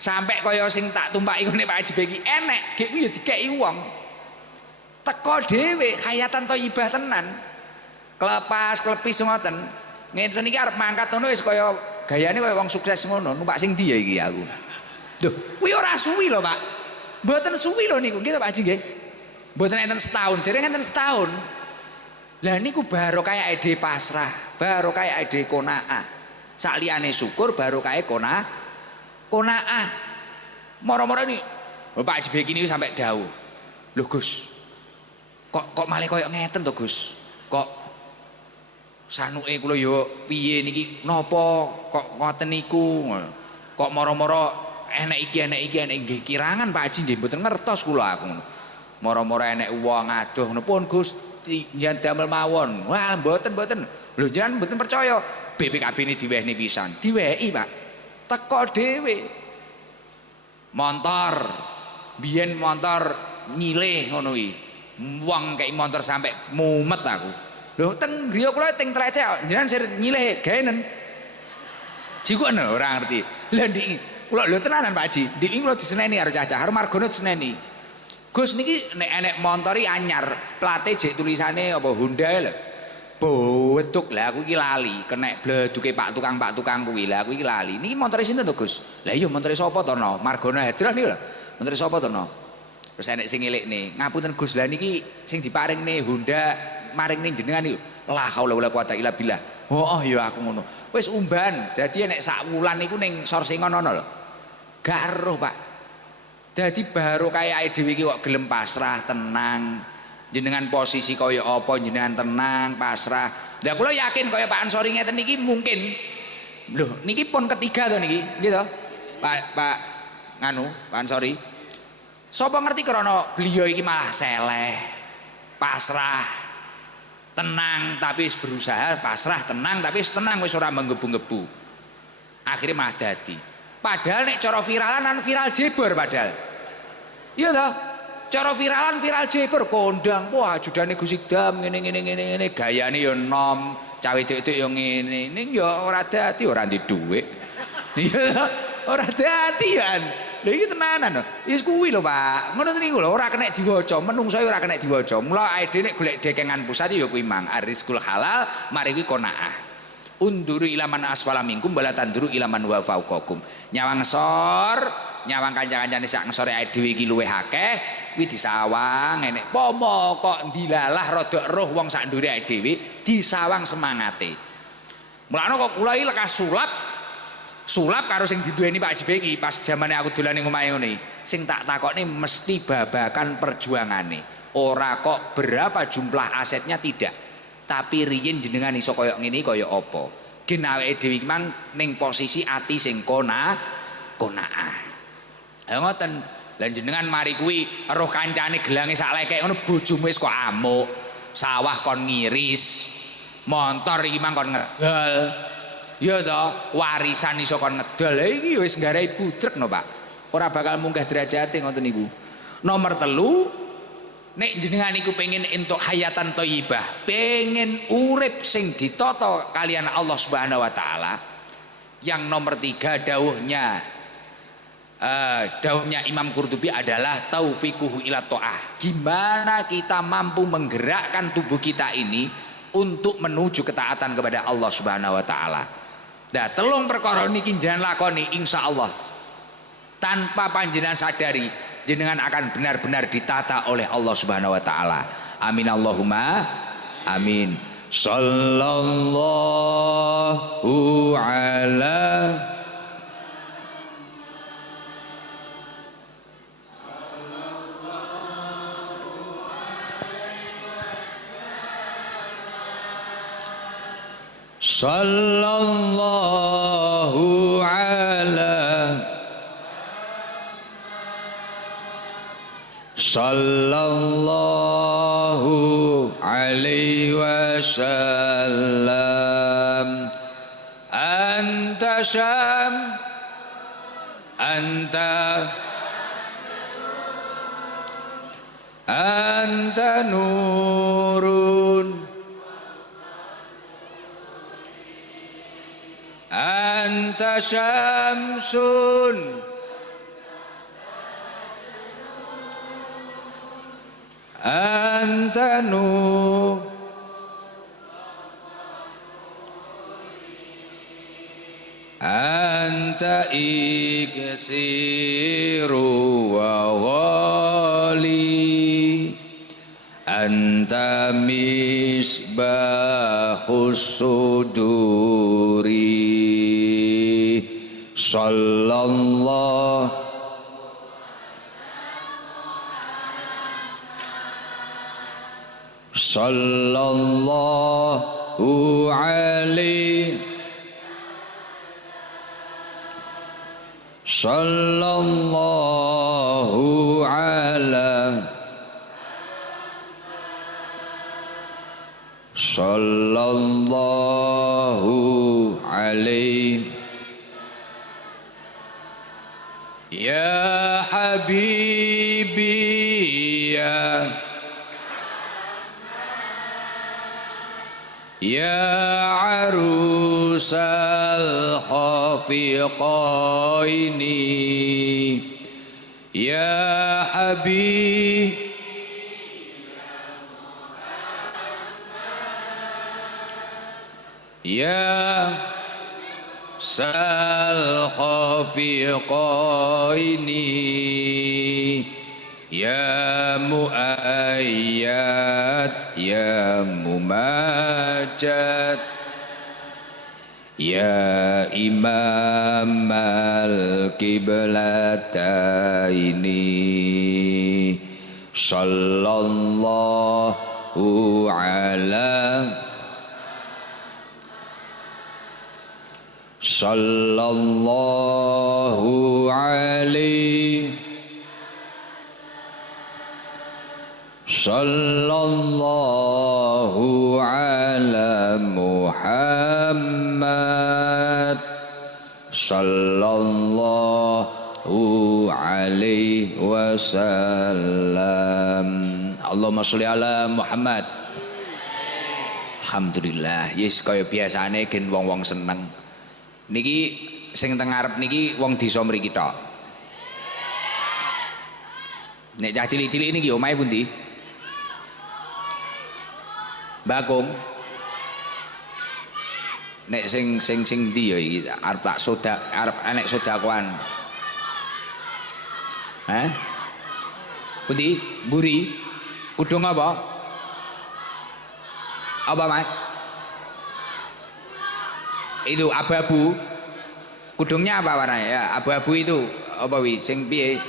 Sampai kaya sing tak tumpaki ngene Pak Haji iki enek, gek ku ya dikeki wong. Teko dhewe hayatan thayyibah tenan. Klepis ngoten. Ngeten iki arep mangkat ngono wis kaya gayane kaya wong sukses ngono. Numpak sing ndi ya iki aku. Duh, kuwi ora suwi lho, Pak. Mboten suwi lho niku, nggih Pak Haji nggih. Mboten enten setahun, dereng enten setahun. Lah niku baru kaya ide pasrah, baru kaya ide qanaah. Sakliyane syukur baru kaya qanaah. Moro-moro ini Pak Haji Beki niku sampai dawuh. Lho Gus. Kok malah kaya ngeten to Gus? Kok sanuke kula yo piye niki napa kok ngoten niku, kok moro-moro enek iki nggih kirangan Pak Haji nggih mboten ngertos kula aku ngono. Moro-moro enek wong adoh ngono pun Gus njen damel mawon. Wah mboten lho jenengan mboten percaya BPKB ini diwehni pisan, diwehi Pak, teko dhewe montor biyen montor nyilih ngono iki wong kei montor sampai mumet aku. Lho teng griya kula teng Tlecek jenengan sir nyilih gaenen. Jikuken ora ngerti. Lah ndiki kula lho tenanan Pak Haji, ndiki kula diseneni karo cacah, karo margono diseneni. Gus niki nek enek montori anyar, plate jek tulisane apa Honda lho. Bodok lah aku iki lali, kenek bleduke Pak tukang kuwi. Lah aku iki lali. Niki montore sinten to Gus? Lah iya montore sapa to no? Margono Hadron niku lho. Montore sapa to no? Terus enek sing ngelikne, ngapunten Gus, lah niki sing diparingne Honda maring ning jenengan niku la haula wala quwata illa billah. Oh ya aku ngono. Wis umban. Dadi nek sak wulan niku ning Sorsingon ana lho. Gak eruh, Pak. Dadi baru kaya dhewe iki kok gelem pasrah, tenang. Jenengan posisi kaya apa jenengan tenang, pasrah. Lah kula yakin kaya Pak Ansori ngeten niki mungkin. Lho, niki pun ketiga to niki, nggih to? Pak nganu, Pak Ansori. Sapa ngerti krana beliau iki malah seleh, pasrah, tenang tapi berusaha, pasrah tenang tapi tenang wis ora menggebu-gebu. Akhirnya malah dadi. Padahal nek cara viralan viral jebor padahal. Iya toh? Cara viralan viral jebor kondang. Wah, judane Gus Idam ngene gayane ya nom, cawe wedok ya ngene. Ning ya ora dadi, ora ndek dhuwit. Iya, ora dadi kan. Lha iki tenanan lho. Wis kuwi lho, Pak. Ngono niku lho, ora kena diwaca, menungso ora kena diwaca. Mula ae nek golek dekengan pusat ya kuwi mang arizqul halal, mari kuwi qanaah. Unduru ilaman asfala minkum bala tanduru ilaman wa fauqakum. Nyawang sor, nyawang kanca-kancane sak ngesore ae dhewe iki luwih akeh, kuwi disawang enek pomo kok dilalah rada roh wong sak ndure ae dhewe, disawang semangate. Mulane kok kula iki lekas sulap karo sing diduweni Pak Haji Beki pas zamane aku dolan ning omahe ngene. Sing tak takokne mesti babakan perjuangane. Ora kok berapa jumlah asetnya tidak. Tapi riyen jenengan iso kaya ngene kaya apa? Gen awake dhewe iki mang ning posisi ati sing qanaah. Ha ngoten. Lah jenengan mari kuwi roh kancane gelange sak lekek ngono bojomu wis kok amuk. Sawah kon ngiris. Montor iki mang kon ngedol. Ya toh, warisan iso kon ngedol. Lah iki wis nggarai budrek no, Pak. Ora bakal munggah derajate ngoten niku. Nomor 3, nek jenengan iku pengen entuk hayatan thayyibah, pengen urip sing ditata kalian Allah Subhanahu wa taala. Yang nomor 3 dawuhnya Imam Qurtubi adalah taufiquhu ila ta'ah. Gimana kita mampu menggerakkan tubuh kita ini untuk menuju ketaatan kepada Allah Subhanahu wa taala. Nah, telung perkara niki jenengan lakoni insyaallah tanpa panjenengan sadari jenengan akan benar-benar ditata oleh Allah Subhanahu wa taala. Amin Allahumma amin. sallallahu ala sallallahu ala sallallahu alaihi wasallam anta syam anta nurun anta syamsun anta nur anta iksiru wa wali anta misbahus suduri sallallahu sallallahu alaihi sallallahu ala sallallahu alaihi ya habibi ya arusal khafiqaini ya habib ya sal khafiqaini ya muayyad ya mumajjad ya imam al-qiblataini sallallahu ala sallallahu alaihi sallallahu ala Muhammad sallallahu alaihi wasallam. Allahumma sholli ala Muhammad. Alhamdulillah, yes kaya biasane gen wong-wong seneng. Niki sing teng ngarep niki wong desa mriki tok. Nek cah cilik-cilik niki omahe pundi? Bakung. Nek sing ndi ya iki arep tak sodak, arep enek sodakoan. Hah? Pundi? Mburi? Kudung apa? Apa Mas? Itu abu-abu. Kudungnya apa warnanya? Ya, abu-abu itu apa wi? Sing piye?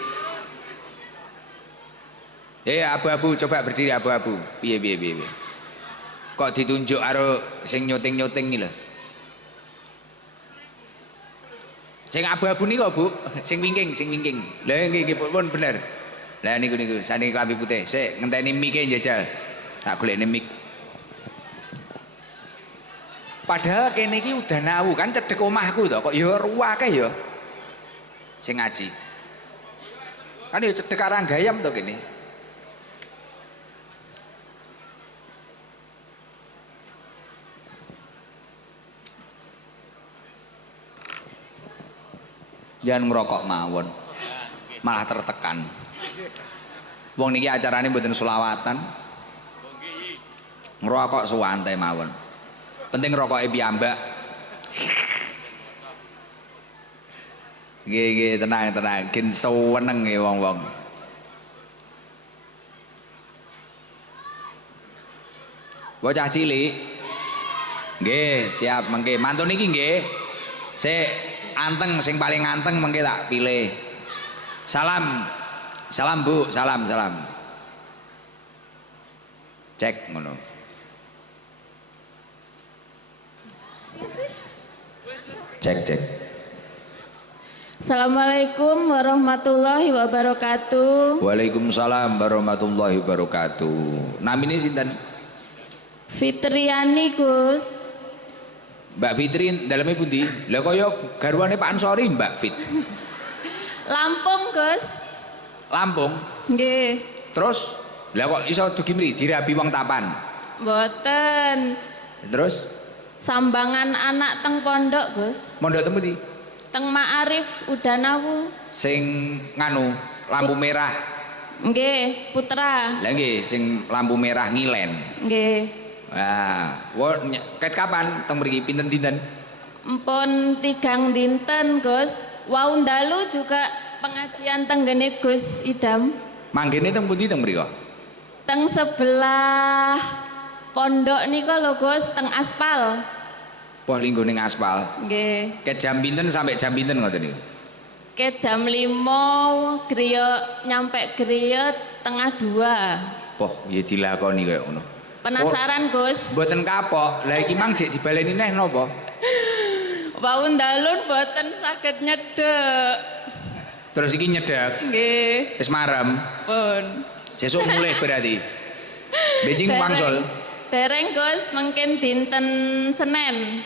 Ya, abu-abu, coba berdiri abu-abu. Piye. Kok ditunjuk karo sing nyuting-nyuting iki lho. Sing abu-abu niku Bu, sing wingking. Lah nggih pun bener. Lah niku sane klambi putih. Sik ngenteni mike njajal. Tak golekne mik. Padahal kene iki udah nawu kan cedek omahku to, kok ya akeh ya sing ngaji. Kan ya cedek Karanggayam to kene. Jangan ngerokok mawon. Malah tertekan. Wong niki acarane mboten selawatan. Ngerokok suwantai mawon. Penting rokoke piyambak. Nggih tenang gen seneng ya wong-wong. Bocah cilik Nggih, siap mengke. Mantun iki nggih. Sik anteng sing paling anteng mengke tak pilih. Salam. Salam Bu, salam. Cek ngono. Cek. Assalamualaikum warahmatullahi wabarakatuh. Waalaikumsalam warahmatullahi wabarakatuh. Namine sinten? Fitriani Gus. Mbak Fitri daleme pundi? Lah kaya garwane Pak Ansori Mbak Fit. Lampung Gus. Lampung. Nggih. Terus lah kok iso dugi mriki dirabi wong Tapan? Mboten. Terus Sambangan anak teng pondok Gus. mondok teng pundi? Teng Ma'arif Udanawu. Sing nganu lampu merah. Nggih, Putra. Lah nggih sing lampu merah ngilen. Nggih. Wah, ket kapan teng mriki pinten dinten? Empun 3 dinten Gus. Wau dalu juga pengajian teng gene Gus Idam. Manggene teng pundi teng mriko? Teng sebelah pondok nika lho Gus, teng aspal. Poh linggo ning aspal. Nggih. Ket jam pinten sampai jam pinten ngoten niku? Ke jam 5 griya nyampe griya tengah 2. Poh ya dilakoni kaya ngono. Penasaran Gus? Mboten kapok. Lah iki mang jek dibaleni neh napa? Wau ndalun mboten saged nyedhek. Terus iki nyedhek. Nggih. Wis marem. Pun. Sesuk mulih berarti. Beijing wangsul. Dereng Gus, mungkin dinten Senin.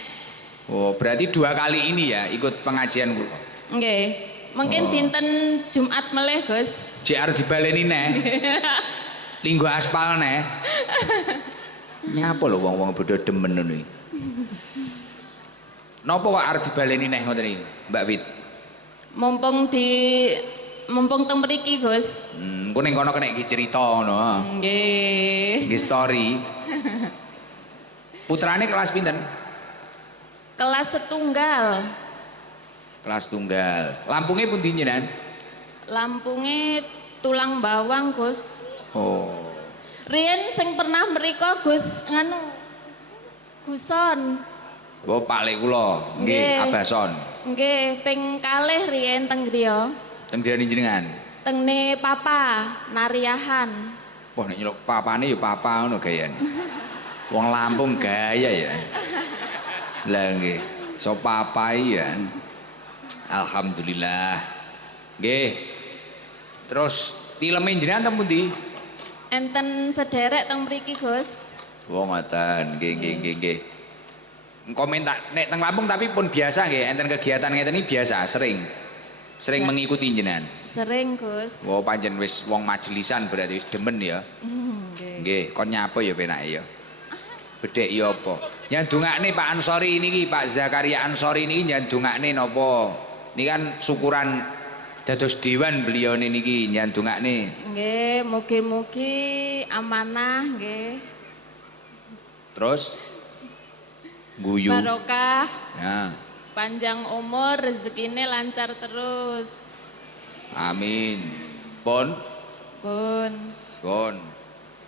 Oh, berarti 2 kali ini ya ikut pengajian kula. Nggih. Mungkin dinten Jumat melih Gus. Jek arep dibaleni neh. Linggo aspal neh. Nyapa lho wong-wong bodho demen ngono iki. Napa kok arep dibaleni neh ngoten iki, Mbak Fit? Mumpung teng mriki Gus. Engko ning kono kena iki cerita ngono. Nggih. Nggih story. Putrane kelas pinten? Kelas setunggal. Kelas tunggal. Lampungnya pundi jenengan? Lampungnya Tulang Bawang Gus. Oh. Riyen sing pernah mriko Gus nganu Guson. Oh, Pak Lek kula. Nggih, Nggih. Abason. Nggih, ping kalih riyen teng griya. Teng griyane jenengan. Tengne papa Nariahan. Wah, nek nyeluk papane ya papa ngono gayane. Wong Lampung gaya ya. Lah nggih, so papa ya. Alhamdulillah. Nggih. Terus tileme jenengan teng pundi? Enten sederek teng mriki Gus. Wong ngoten, nggih. Komentar nek teng Lampung tapi pun biasa nggih, enten kegiatan ngeten iki biasa, sering Ya. mengikuti jenengan. Sering Gus. Wow, panjen wis wong majelisan berarti wis demen ya. Nggih. Nggih, kon nyapa ya penake ya. Bedhek ya apa? Yang dongakne Pak Ansori niki, Pak Zakaria Ansori niki yang dongakne napa? Niki kan syukuran dados dewan beliau niki yang dongakne. Nggih, mugi-mugi amanah nggih. Terus guyu. Barokah, Ya, panjang umur, rezekine lancar terus. amin. Pun Pun.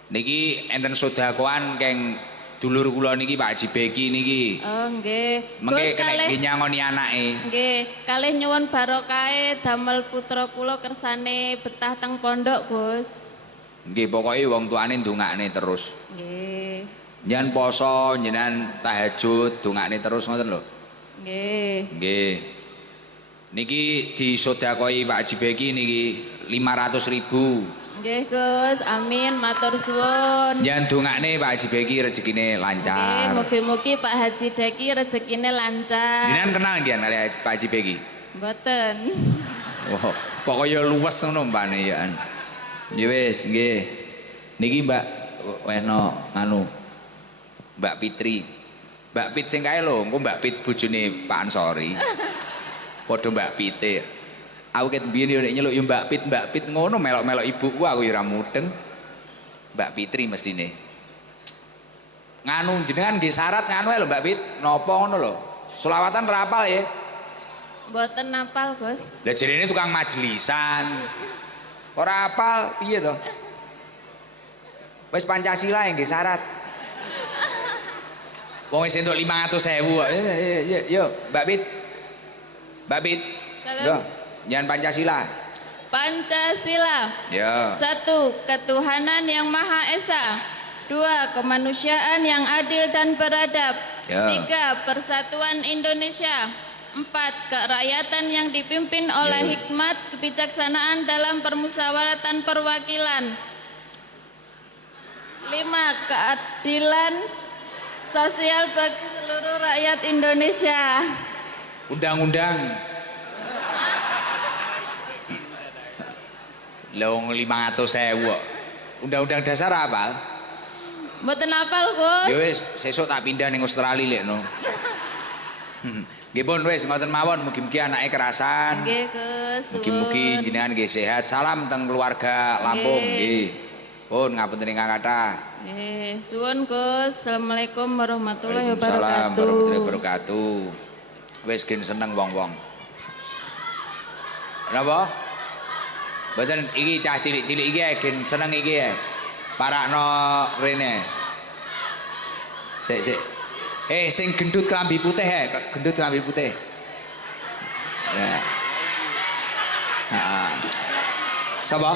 Niki enten sedakoan keng dulur kula niki Pak Haji Beki niki. Oh nggih. Mengke Gus kena kalih nyangoni anake. nggih, kalih nyuwun barokahe damel putra kula kersane betah teng pondok, Gus. Nggih, pokoke wong tuane ndongakne terus. Nggih. Njen poso, njenan tahajud, dongakne terus ngoten lho. Nggih. Nggih. Niki disodakoi Pak Haji Beki niki 500.000. Nggih, Gus. Amin, matur suwun. Njen dongakne Pak Haji Beki rezekine Nggih, lancar. mugi-mugi Pak Haji Deki rezekine lancar. Jenengan kenal nggih kali Pak Haji Beki? Mboten. Wah, pokoknya luwes ngono mbane ya. Ya wis, nggih. Niki Mbak Weno anu Mbak Fitri. Mbak Pit sing kae lho, engko Mbak Pit bojone Pak Ansori. Padha Mbak Pite. Aku ket biyen yo nek nyeluk yo Mbak Pit ngono melok-melok ibuku aku yo ora mudeng. Mbak Fitri mestine. Nganu jenengan nggih syarat nganu lho Mbak Pit, napa ngono lho. Selawatan ra hafal ya. Mboten napal, Gus. Lah jenenge tukang majelisan. Ora hafal piye to? Wis Pancasila yang nggih syarat. Wong wis entuk 500.000 kok. Yo, Mbak Bit. Mbak Bit. Yo, jangan Pancasila. Pancasila. Ya. 1. Ketuhanan yang Maha Esa. 2. Kemanusiaan yang adil dan beradab. Ya. 3. Persatuan Indonesia. 4. Kerakyatan yang dipimpin oleh hikmat kebijaksanaan dalam permusyawaratan perwakilan. 5. Keadilan sosial bagi seluruh rakyat Indonesia. Undang-undang. Lawang 500.000. Undang-undang dasar apa? Mboten apal, Gus. Ya wis, sesuk tak pindah ning Australia lekno. Nggih pun wis ngoten mawon, mugi-mugi anake kerasan. Nggih, Gus. Mugi-mugi jenengan nggih sehat. Salam teng keluarga Lampung nggih. Pun ngapunten ingkang kathah. Nggih, suwun Gus. Assalamualaikum warahmatullahi Waalaikumsalam wabarakatuh. warahmatullahi wabarakatuh. Wis gen seneng wong-wong. Napa? Mboten iki cah cilik-cilik iki gen seneng iki ya. Parakno rene. Sik. Sing gendut kelambi putih gendut kelambi putih. Ya. Heeh. Sapa?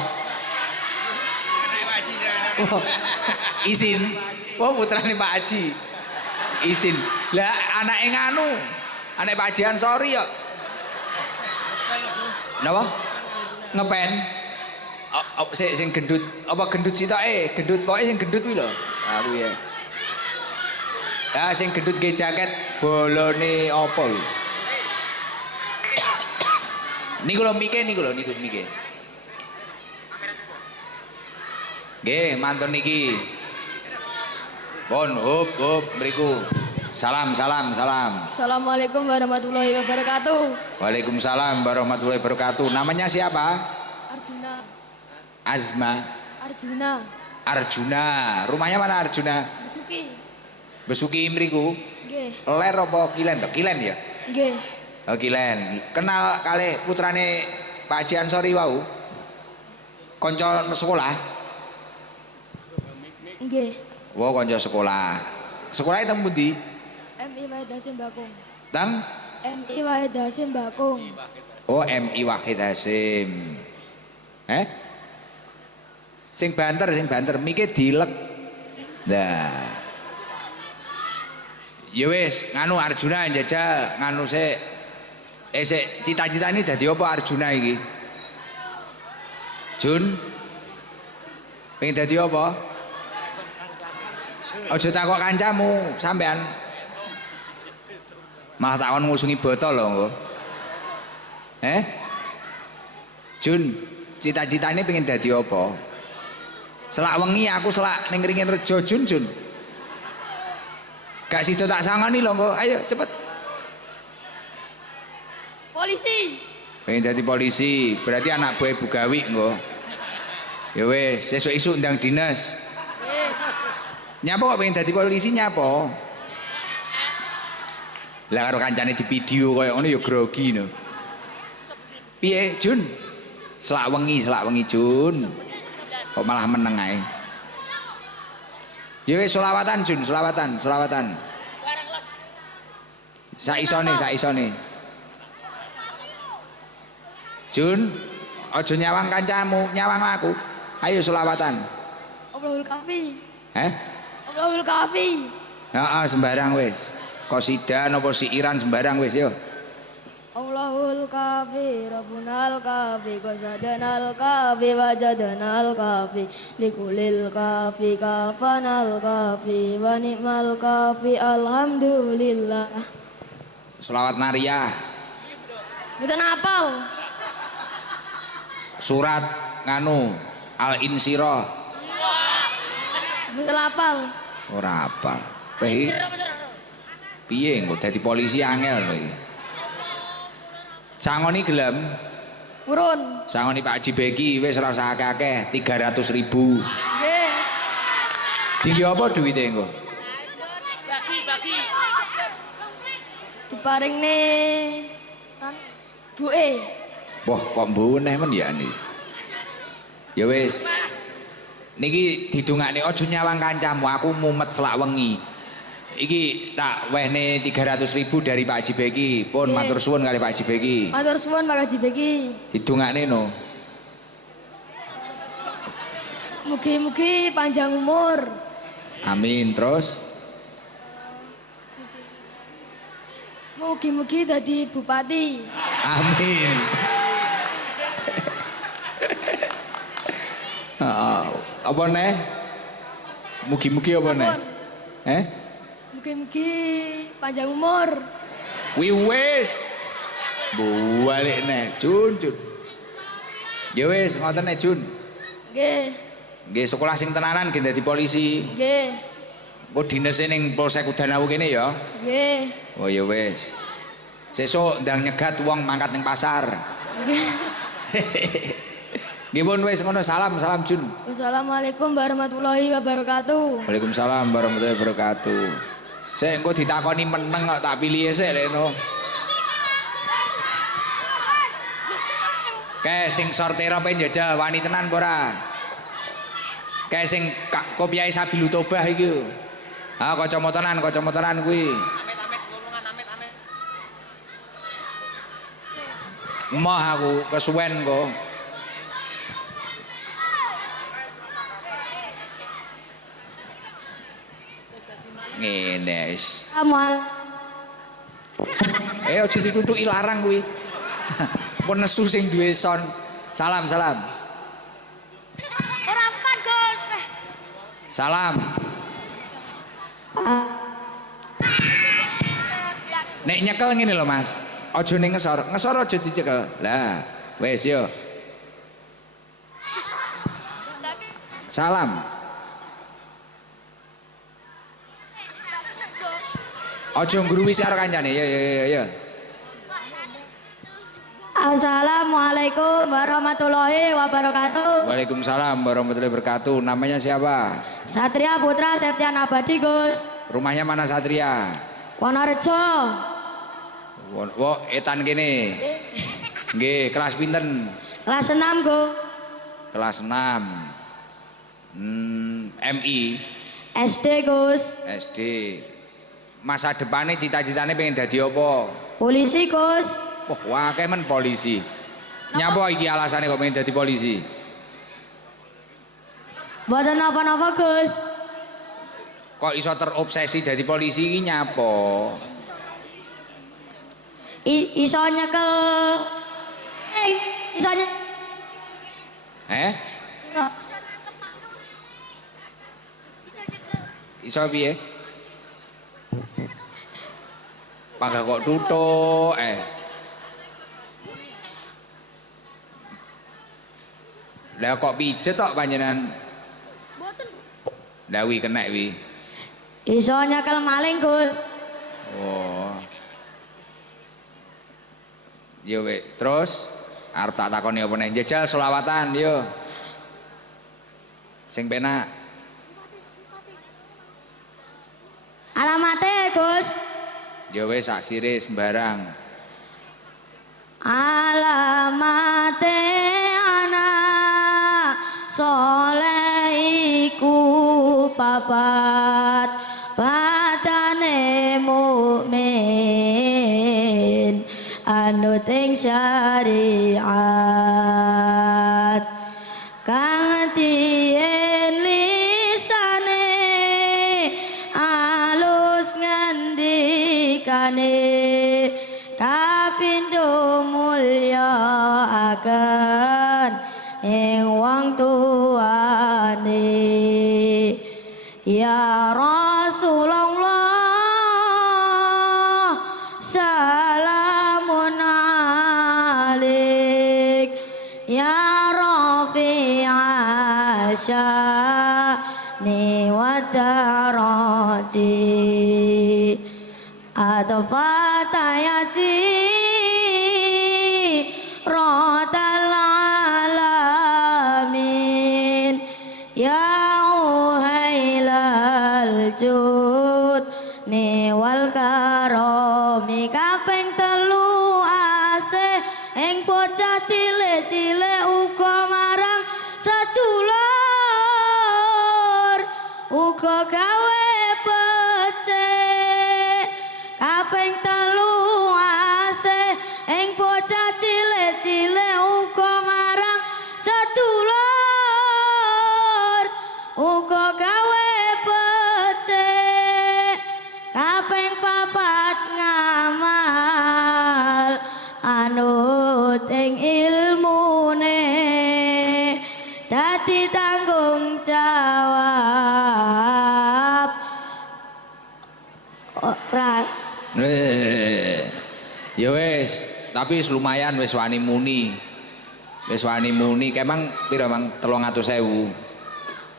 Oh, Isin. Oh, putrane Pak Haji. Isin. Lah anake nganu. Anak Pak Haji Ansori kok. Napa? Ngepen. Sing gendut, apa gendut sitoke? Gendut pokoke sing gendut kuwi lho. Ah kuwi ya. Ya sing gendut nggih jaket bolone apa kuwi? Niku lho mike niku lho mike. Nggih, mantun niki. Pun hop mriku. Salam. Assalamualaikum warahmatullahi wabarakatuh. Waalaikumsalam warahmatullahi wabarakatuh. Namanya siapa? Arjuna. Azma. Arjuna. Rumahnya mana Arjuna? Besuki mriku. Nggih. Ler apa Kilen to? Kilen ya? Nggih. Oh Kilen. Kenal kalih putrane Pak Haji Ansori wau? Kanca sekolah? Nggih. Wo kanca sekolah. Sekolahnya teng pundi? MI Wahid Hasim Bakung. Teng? MI Wahid Hasim Bakung. Oh MI Wahid Hasim. Sing banter mike dilek. Nah. Ya wis, nganu Arjuna njajal, nganu sik. Sik cita-citane dadi apa Arjuna iki? Jun. Pengen dadi apa? Aja takok kancamu, sampean. Malah takon ngusungi botol lho. Jun, cita-citane pengen dadi apa? Selak wengi aku selak ning Ringin Rejo Jun. Gak sido tak sangoni lho engko. Ayo cepet. Polisi. Pengen dadi polisi, berarti anak buah Bugawi engko. Ya wis, sesuk-esuk ndang dinas. Nyapa kok pengen dadi polisi nyapa? Lah karo kancane di video kaya ngono ya grogi no. Piye, Jun? Selak wengi Jun. Kok malah meneng ae. Ya wis selawatan Jun, selawatan. Saisone. Jun, aja nyawang kancamu, nyawang aku. Ayo selawatan. Allahul Kafi. Allahul Kafi. Heeh, sembarang wis. Qasidah napa siiran sembarang wis yo. Allahul Kafi, Rabbunal Kafi, Qasadanal Kafi, Wajadanal Kafi, Likulil Kafi, Kafanal Kafi, Wa ni'mal Kafi, Alhamdulillah. Selawat Nariyah. Mboten apal. Surat nganu Al-Insyirah. Mboten apal. Ora apal. Piye engko dadi polisi angel lho iki. Sangoni gelem? Purun. Sangoni Pak Haji Beki wis ora usah akeh-akeh, 300.000. Nggih. Tinggi apa duwite engko? Bagi. Diparingne kan buke. Wah, kok mbuh neh men ya niki. Ya wis. Niki didongakne aja nyawang kancamu, aku mumet selak wengi. Iki tak wehne 300.000 dari Pak Haji Beki. Pun matur suwun kali Pak Haji Beki. Matur suwun Pak Haji Beki. Didongakne no. Mugi-mugi panjang umur. Amin. Terus Mugi-mugi dadi bupati. amin. Apa neh? Mugi-mugi apa neh? Mugi-mugi panjang umur. Wis. Balik neh, Jun. Ya wis, ngoten nek Jun. Nggih. Nggih sekolah sing tenanan gen dadi polisi. Nggih. Kok dinese ning Polsek Udanawu kene ya? Nggih. Oh ya wis. Sesuk ndang nyegat wong mangkat ning pasar. Nggih. Nggih pun wis ngono, salam Jun. Wassalamualaikum warahmatullahi wabarakatuh. Waalaikumsalam warahmatullahi wabarakatuh. Sik engko ditakoni meneng kok tak pilih sik leno. Kae sing sortero pengen jajal wani tenan apa ora? Kae sing kopiahe Sabilu Tobah iki. Ah kacamatanan kuwi. Amit golongan amit. Emoh aku kesuwen kok. Ngene wis. Aja ditutuki larang kuwi. Pun nesu sing duwe son. Salam. Ora empat, Gus. Salam. Nek nyekel ngene lho Mas. Aja ning ngesor. Ngesor aja dicekel. Lah, wis yo. Salam. Aja ngruwi karo kancane. Ya. Assalamualaikum warahmatullahi wabarakatuh. Waalaikumsalam warahmatullahi wabarakatuh. Namanya siapa? Satria Putra Septian Abadi, Gus. Rumahnya mana Satria? Wonorejo. Etan kene. Nggih, kelas pinten? Kelas 6, Gus. Kelas 6. MI. SD, Gus. SD. Masa depannya cita-citanya pengen dadi apa? Polisi, Gus. Wah, akeh men polisi. Nyapa iki alasane kok pengen dadi polisi? Mboten napa-napa, Gus. Kok iso terobsesi dadi polisi iki nyapa? Iso nyekel. Iso nyekel. Iso piye? Pangga kok tutuk Lah kok pijet tok panjenengan? Mboten. Lah wi kenek wi. Iso nyekel maling, Gus. Oh. Yo wek, terus arep tak takoni apa nek njajal selawatan yo. Sing penak. Alamate, Gus. Ya wis sak sire sembarang. Alamate anak soleh iku papat badane mukmin anut ing syariat kang tien lisane alus ngendikane kapindo mulya akan ing wong tuane ya Rasulullah salamun alik ya Rafi'a sya'ni wa daraji atfatayati rotal alamin ya uhailal jud ni wal karomi kaping telu asih ing bocah cilik-cilik uga marang sedulur uga gawe becik Ya wis, tapi lumayan wis wani muni. Wis wani muni, kemang pira mang 300.000.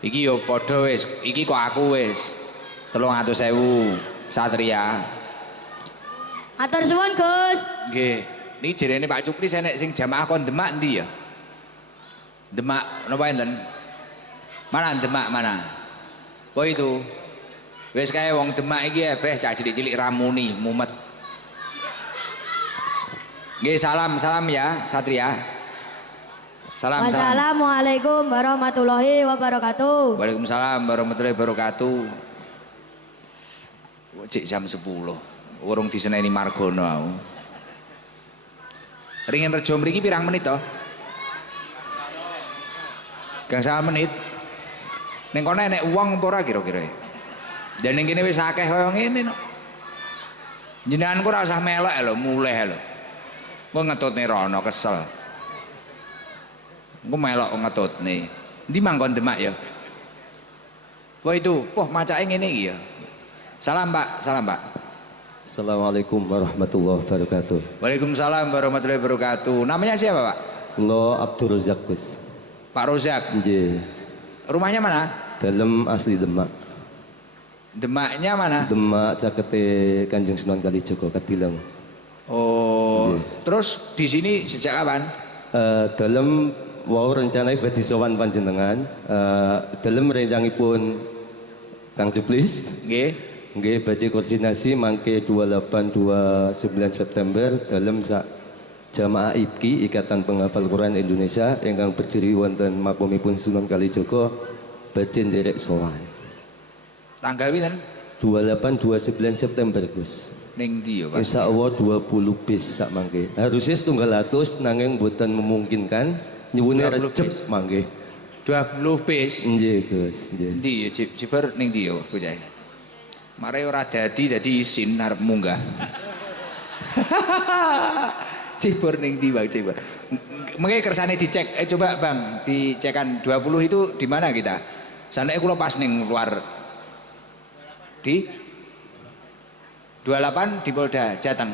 Iki yo padha wis, iki kok aku wis 300.000 Satria. Atur suwun Gus. Nggih. Niki jerene Pak Cupli enek sing jamaah kon Demak ndi ya? Demak napa enten? Mana Demak mana? Oh itu. Wis kae wong Demak iki beh cak cilik-cilik ramuni mumet. Nggih salam ya Satria. Salam. Wassalamualaikum warahmatullahi wabarakatuh. Waalaikumsalam warahmatullahi wabarakatuh. Cik jam 10. Urung diseneni Margono aku. Ringin Rejo mriki pirang menit toh? Gangsal menit. Ning kono enek uang apa ora kira-kira? Dan ning kene wis akeh kaya ngene no. Jenengan ku ora usah melok lho, mulih lho. Engko ngetutne rono kesel. Engko melok ngetutne. Ndi mangkon Demak ya? Wah itu, macake ngene iki ya. Salam Pak, salam Pak. Assalamualaikum warahmatullahi wabarakatuh. Waalaikumsalam warahmatullahi wabarakatuh. Namanya siapa Pak? Lo Abdul Rozak Gus. Pak Rozak. Nggih. Rumahnya mana? Dalam asli Demak. Demaknya mana? Demak cakete Kanjeng Sunan Kalijaga Kadilang. Oh, Nggih. terus di sini sejak kapan? Dalam wau rencana badhe sowan panjenengan, dalam rencanipun Kang Juplis. Nggih. Nggih badhe koordinasi mangke 28-29 September dalam jamaah IPKI Ikatan Penghafal Quran Indonesia ingkang berdiri wonten makomipun Sunan Kalijaga badhe nderek sowan. Tanggal pinten? 28-29 September Gus. Ning ndi ya Pak? Insyaallah 20 bis sak mangke. Harusnya setunggal atus nanging boten memungkinkan nyuwune recep mangke. 20 bis. Nggih Gus, nggih. Ndi ya Ciber ning ndi ya bocah? Mare ora dadi isin arep munggah. Ciber ning ndi Bang Ciber? Mengke kersane dicek. Coba Bang, dicekan 20 itu di mana kita? Sanake kula pas ning luar di 28 di Polda Jateng.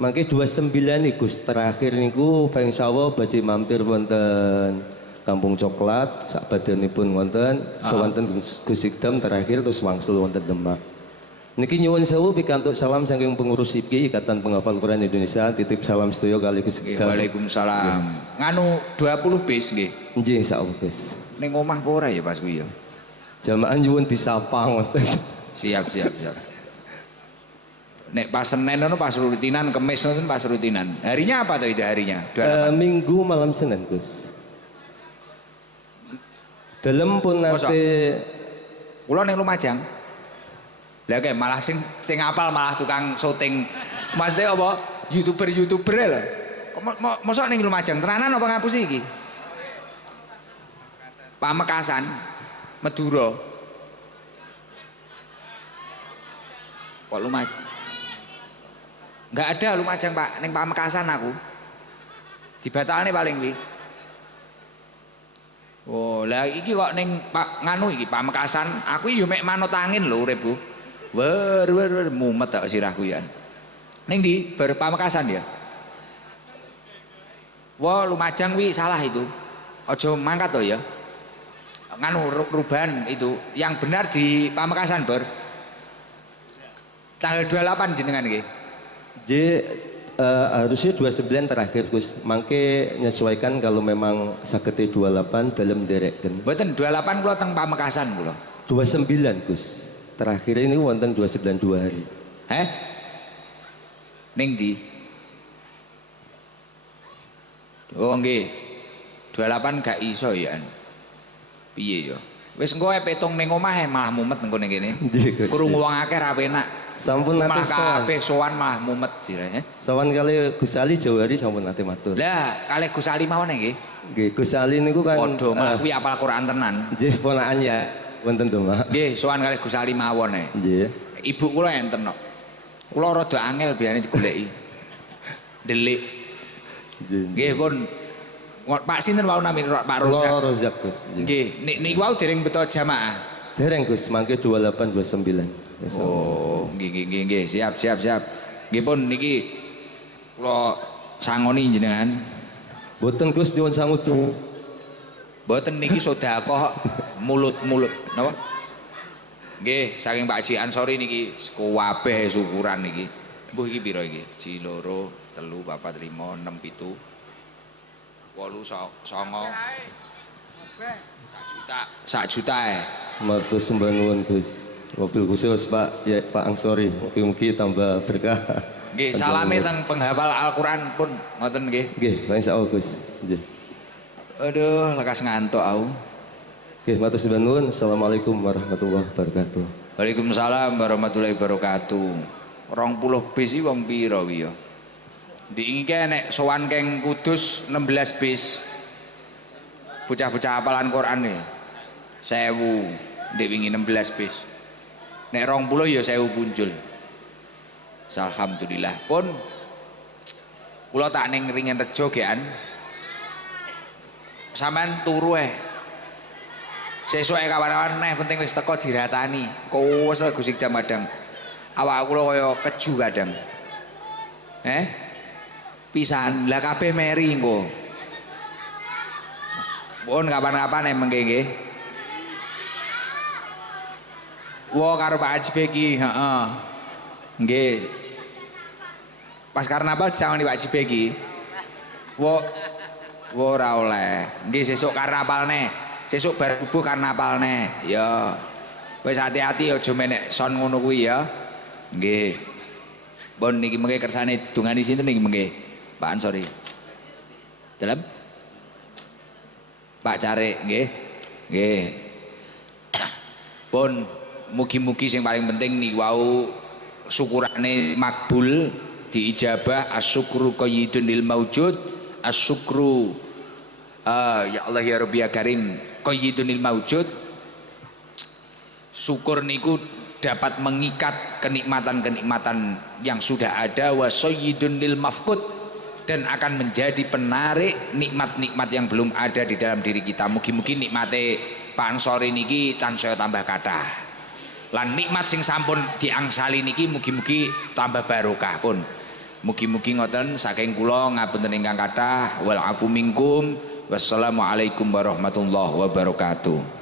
Mangke 29 nih Gus terakhir niku insyaallah badhe mampir wonten Kampung Coklat sak badanipun wonten sewonten Gus Ikdam terakhir terus wangsul wonten Demak. Niki nyuwun sewu pikantuk salam saking pengurus IPKI Ikatan Penghafal Quran Indonesia, titip salam sedaya kali Gus Ikdam. Waalaikumsalam. Nganu 20 bis nggih. Nggih insyaallah Gus. Ning omah apa ora ya Pas kuwi ya? Jamaah nyuwun disapa ngoten. Siap. Nek pas Senin itu pas rutinan, Kemis itu pas rutinan. Harinya apa tuh itu harinya? Minggu malam Senin Gus. Dalam pun nate kula ning Lumajang. Lah kayak malah sing apal malah tukang syuting. Maksudnya apa? YouTuber lho. Mosok ning Lumajang tenanan apa ngapus iki? Pamekasan, Madura. Kok Lumajang? Enggak ada Lumajang Pak, ning Pamekasan aku. Dibatalne paling kuwi. Oh, lah iki kok ning Pak nganu iki Pamekasan, aku yo mek manut angin lho urip Bu. Wer mumet tak sirahku ya. Ning ndi? Bar Pamekasan ya. Wah, Lumajang wi salah itu. Aja mangkat to ya. Nganu ruban itu yang benar di Pamekasan Bar. Tanggal 28 jenengan nggih. Harusnya 29 terakhir Gus. Mangke menyesuaikan kalau memang sakete 28 dalam dereken. Mboten 28 kula teng Pamekasan kula. 29 Gus. Terakhir ini wonten 29 2 hari. Ning ndi? Oh nggih. 28 gak iso ya. Piye ya? Wis engko petung ning omah malah mumet engko ning kene. Krungu wong akeh ra penak. Sampun nate kabeh sowan malah mumet sire. Sowan kali Gus Ali Jawari sampun nate matur. Lah, kalih Gus Ali mawon nggih. Nggih, Gus Ali niku kan padha malah kuwi apal Quran tenan. Nggih, ponakan ya wonten Demak. Nggih, sowan kalih Gus Ali mawon ae. Nggih. Ibu kula enten kok. Kula rada angel biane digoleki. Delik. Nggih, pun Pak sinten wau namine Pak Rozak. Rozak Gus. Nggih, niku wau dereng beto jamaah. Dereng Gus, mangke 28 29. Oh, nggih. Siap. Nggih pun niki kula sangoni jenengan. Boten Gus nyuwun sangu tuh. Mboten niki sedekah mulut-mulut napa? Nggih, saking Pak Haji Ansori niki kuwabeh syukuran niki. Mbuh iki pira iki? 1 2 3 4 5 6 7 8 9 sak juta Matur sembah nuwun Gus. Mobil khusus Pak ya Pak Ansori. Mugi-mugi tambah berkah. Nggih, salame teng penghafal Al-Qur'an pun ngoten nggih. Nggih, insyaallah Gus. Nggih. Aduh, lekas ngantuk aku. Oke, matur sembah nuwun. Assalamualaikum warahmatullahi wabarakatuh. Waalaikumsalam warahmatullahi wabarakatuh. 20 bis iki wong pira kuwi ya? Diingke nek sowan keng Kudus 16 bis. Bocah-bocah hafalan Quran nih. 1000 ndek wingi 16 bis. Nek 20 ya 1000 punjul. Alhamdulillah pun kula tak ning Ringen Rejo gean. Sampean turu sesuke kawan-kawan neh penting wis teko diratani. Kowes Gus Ikdam kadang. Awak kula kaya keju kadang. Pisan lah kabeh meri engko. Pun kapan-kapan mengke nggih. Wo karo Pak Haji Beki, heeh. Nggih. Pas karnaval disangoni Pak Haji Beki. Wo ora oleh. Nggih sesuk karnaval neh. Sesuk bar subuh karnaval neh. Ya. Wis hati-hati aja menek son ngono kuwi ya. Nggih. Pun niki mengke kersane didongani sinten niki mengke? Pak Ansori. Dalam Pak Carik nggih. Nggih. Pun mugi-mugi sing paling penting niku wau syukurane makbul diijabah asyukru qayyidun lil maujud asyukru ya Allah ya Rabbi ya Karim qayyidun lil maujud. Syukur niku dapat mengikat kenikmatan-kenikmatan yang sudah ada wa sayyidun lil mafqud dan akan menjadi penarik nikmat-nikmat yang belum ada di dalam diri kita. Mugi-mugi nikmate Pak Ansori niki tansaya tambah kathah. Lan nikmat sing sampun diangsali niki mugi-mugi tambah barokah pun. Mugi-mugi ngoten saking kula ngapunten ingkang kathah wal afu minkum. Wassalamualaikum warahmatullahi wabarakatuh.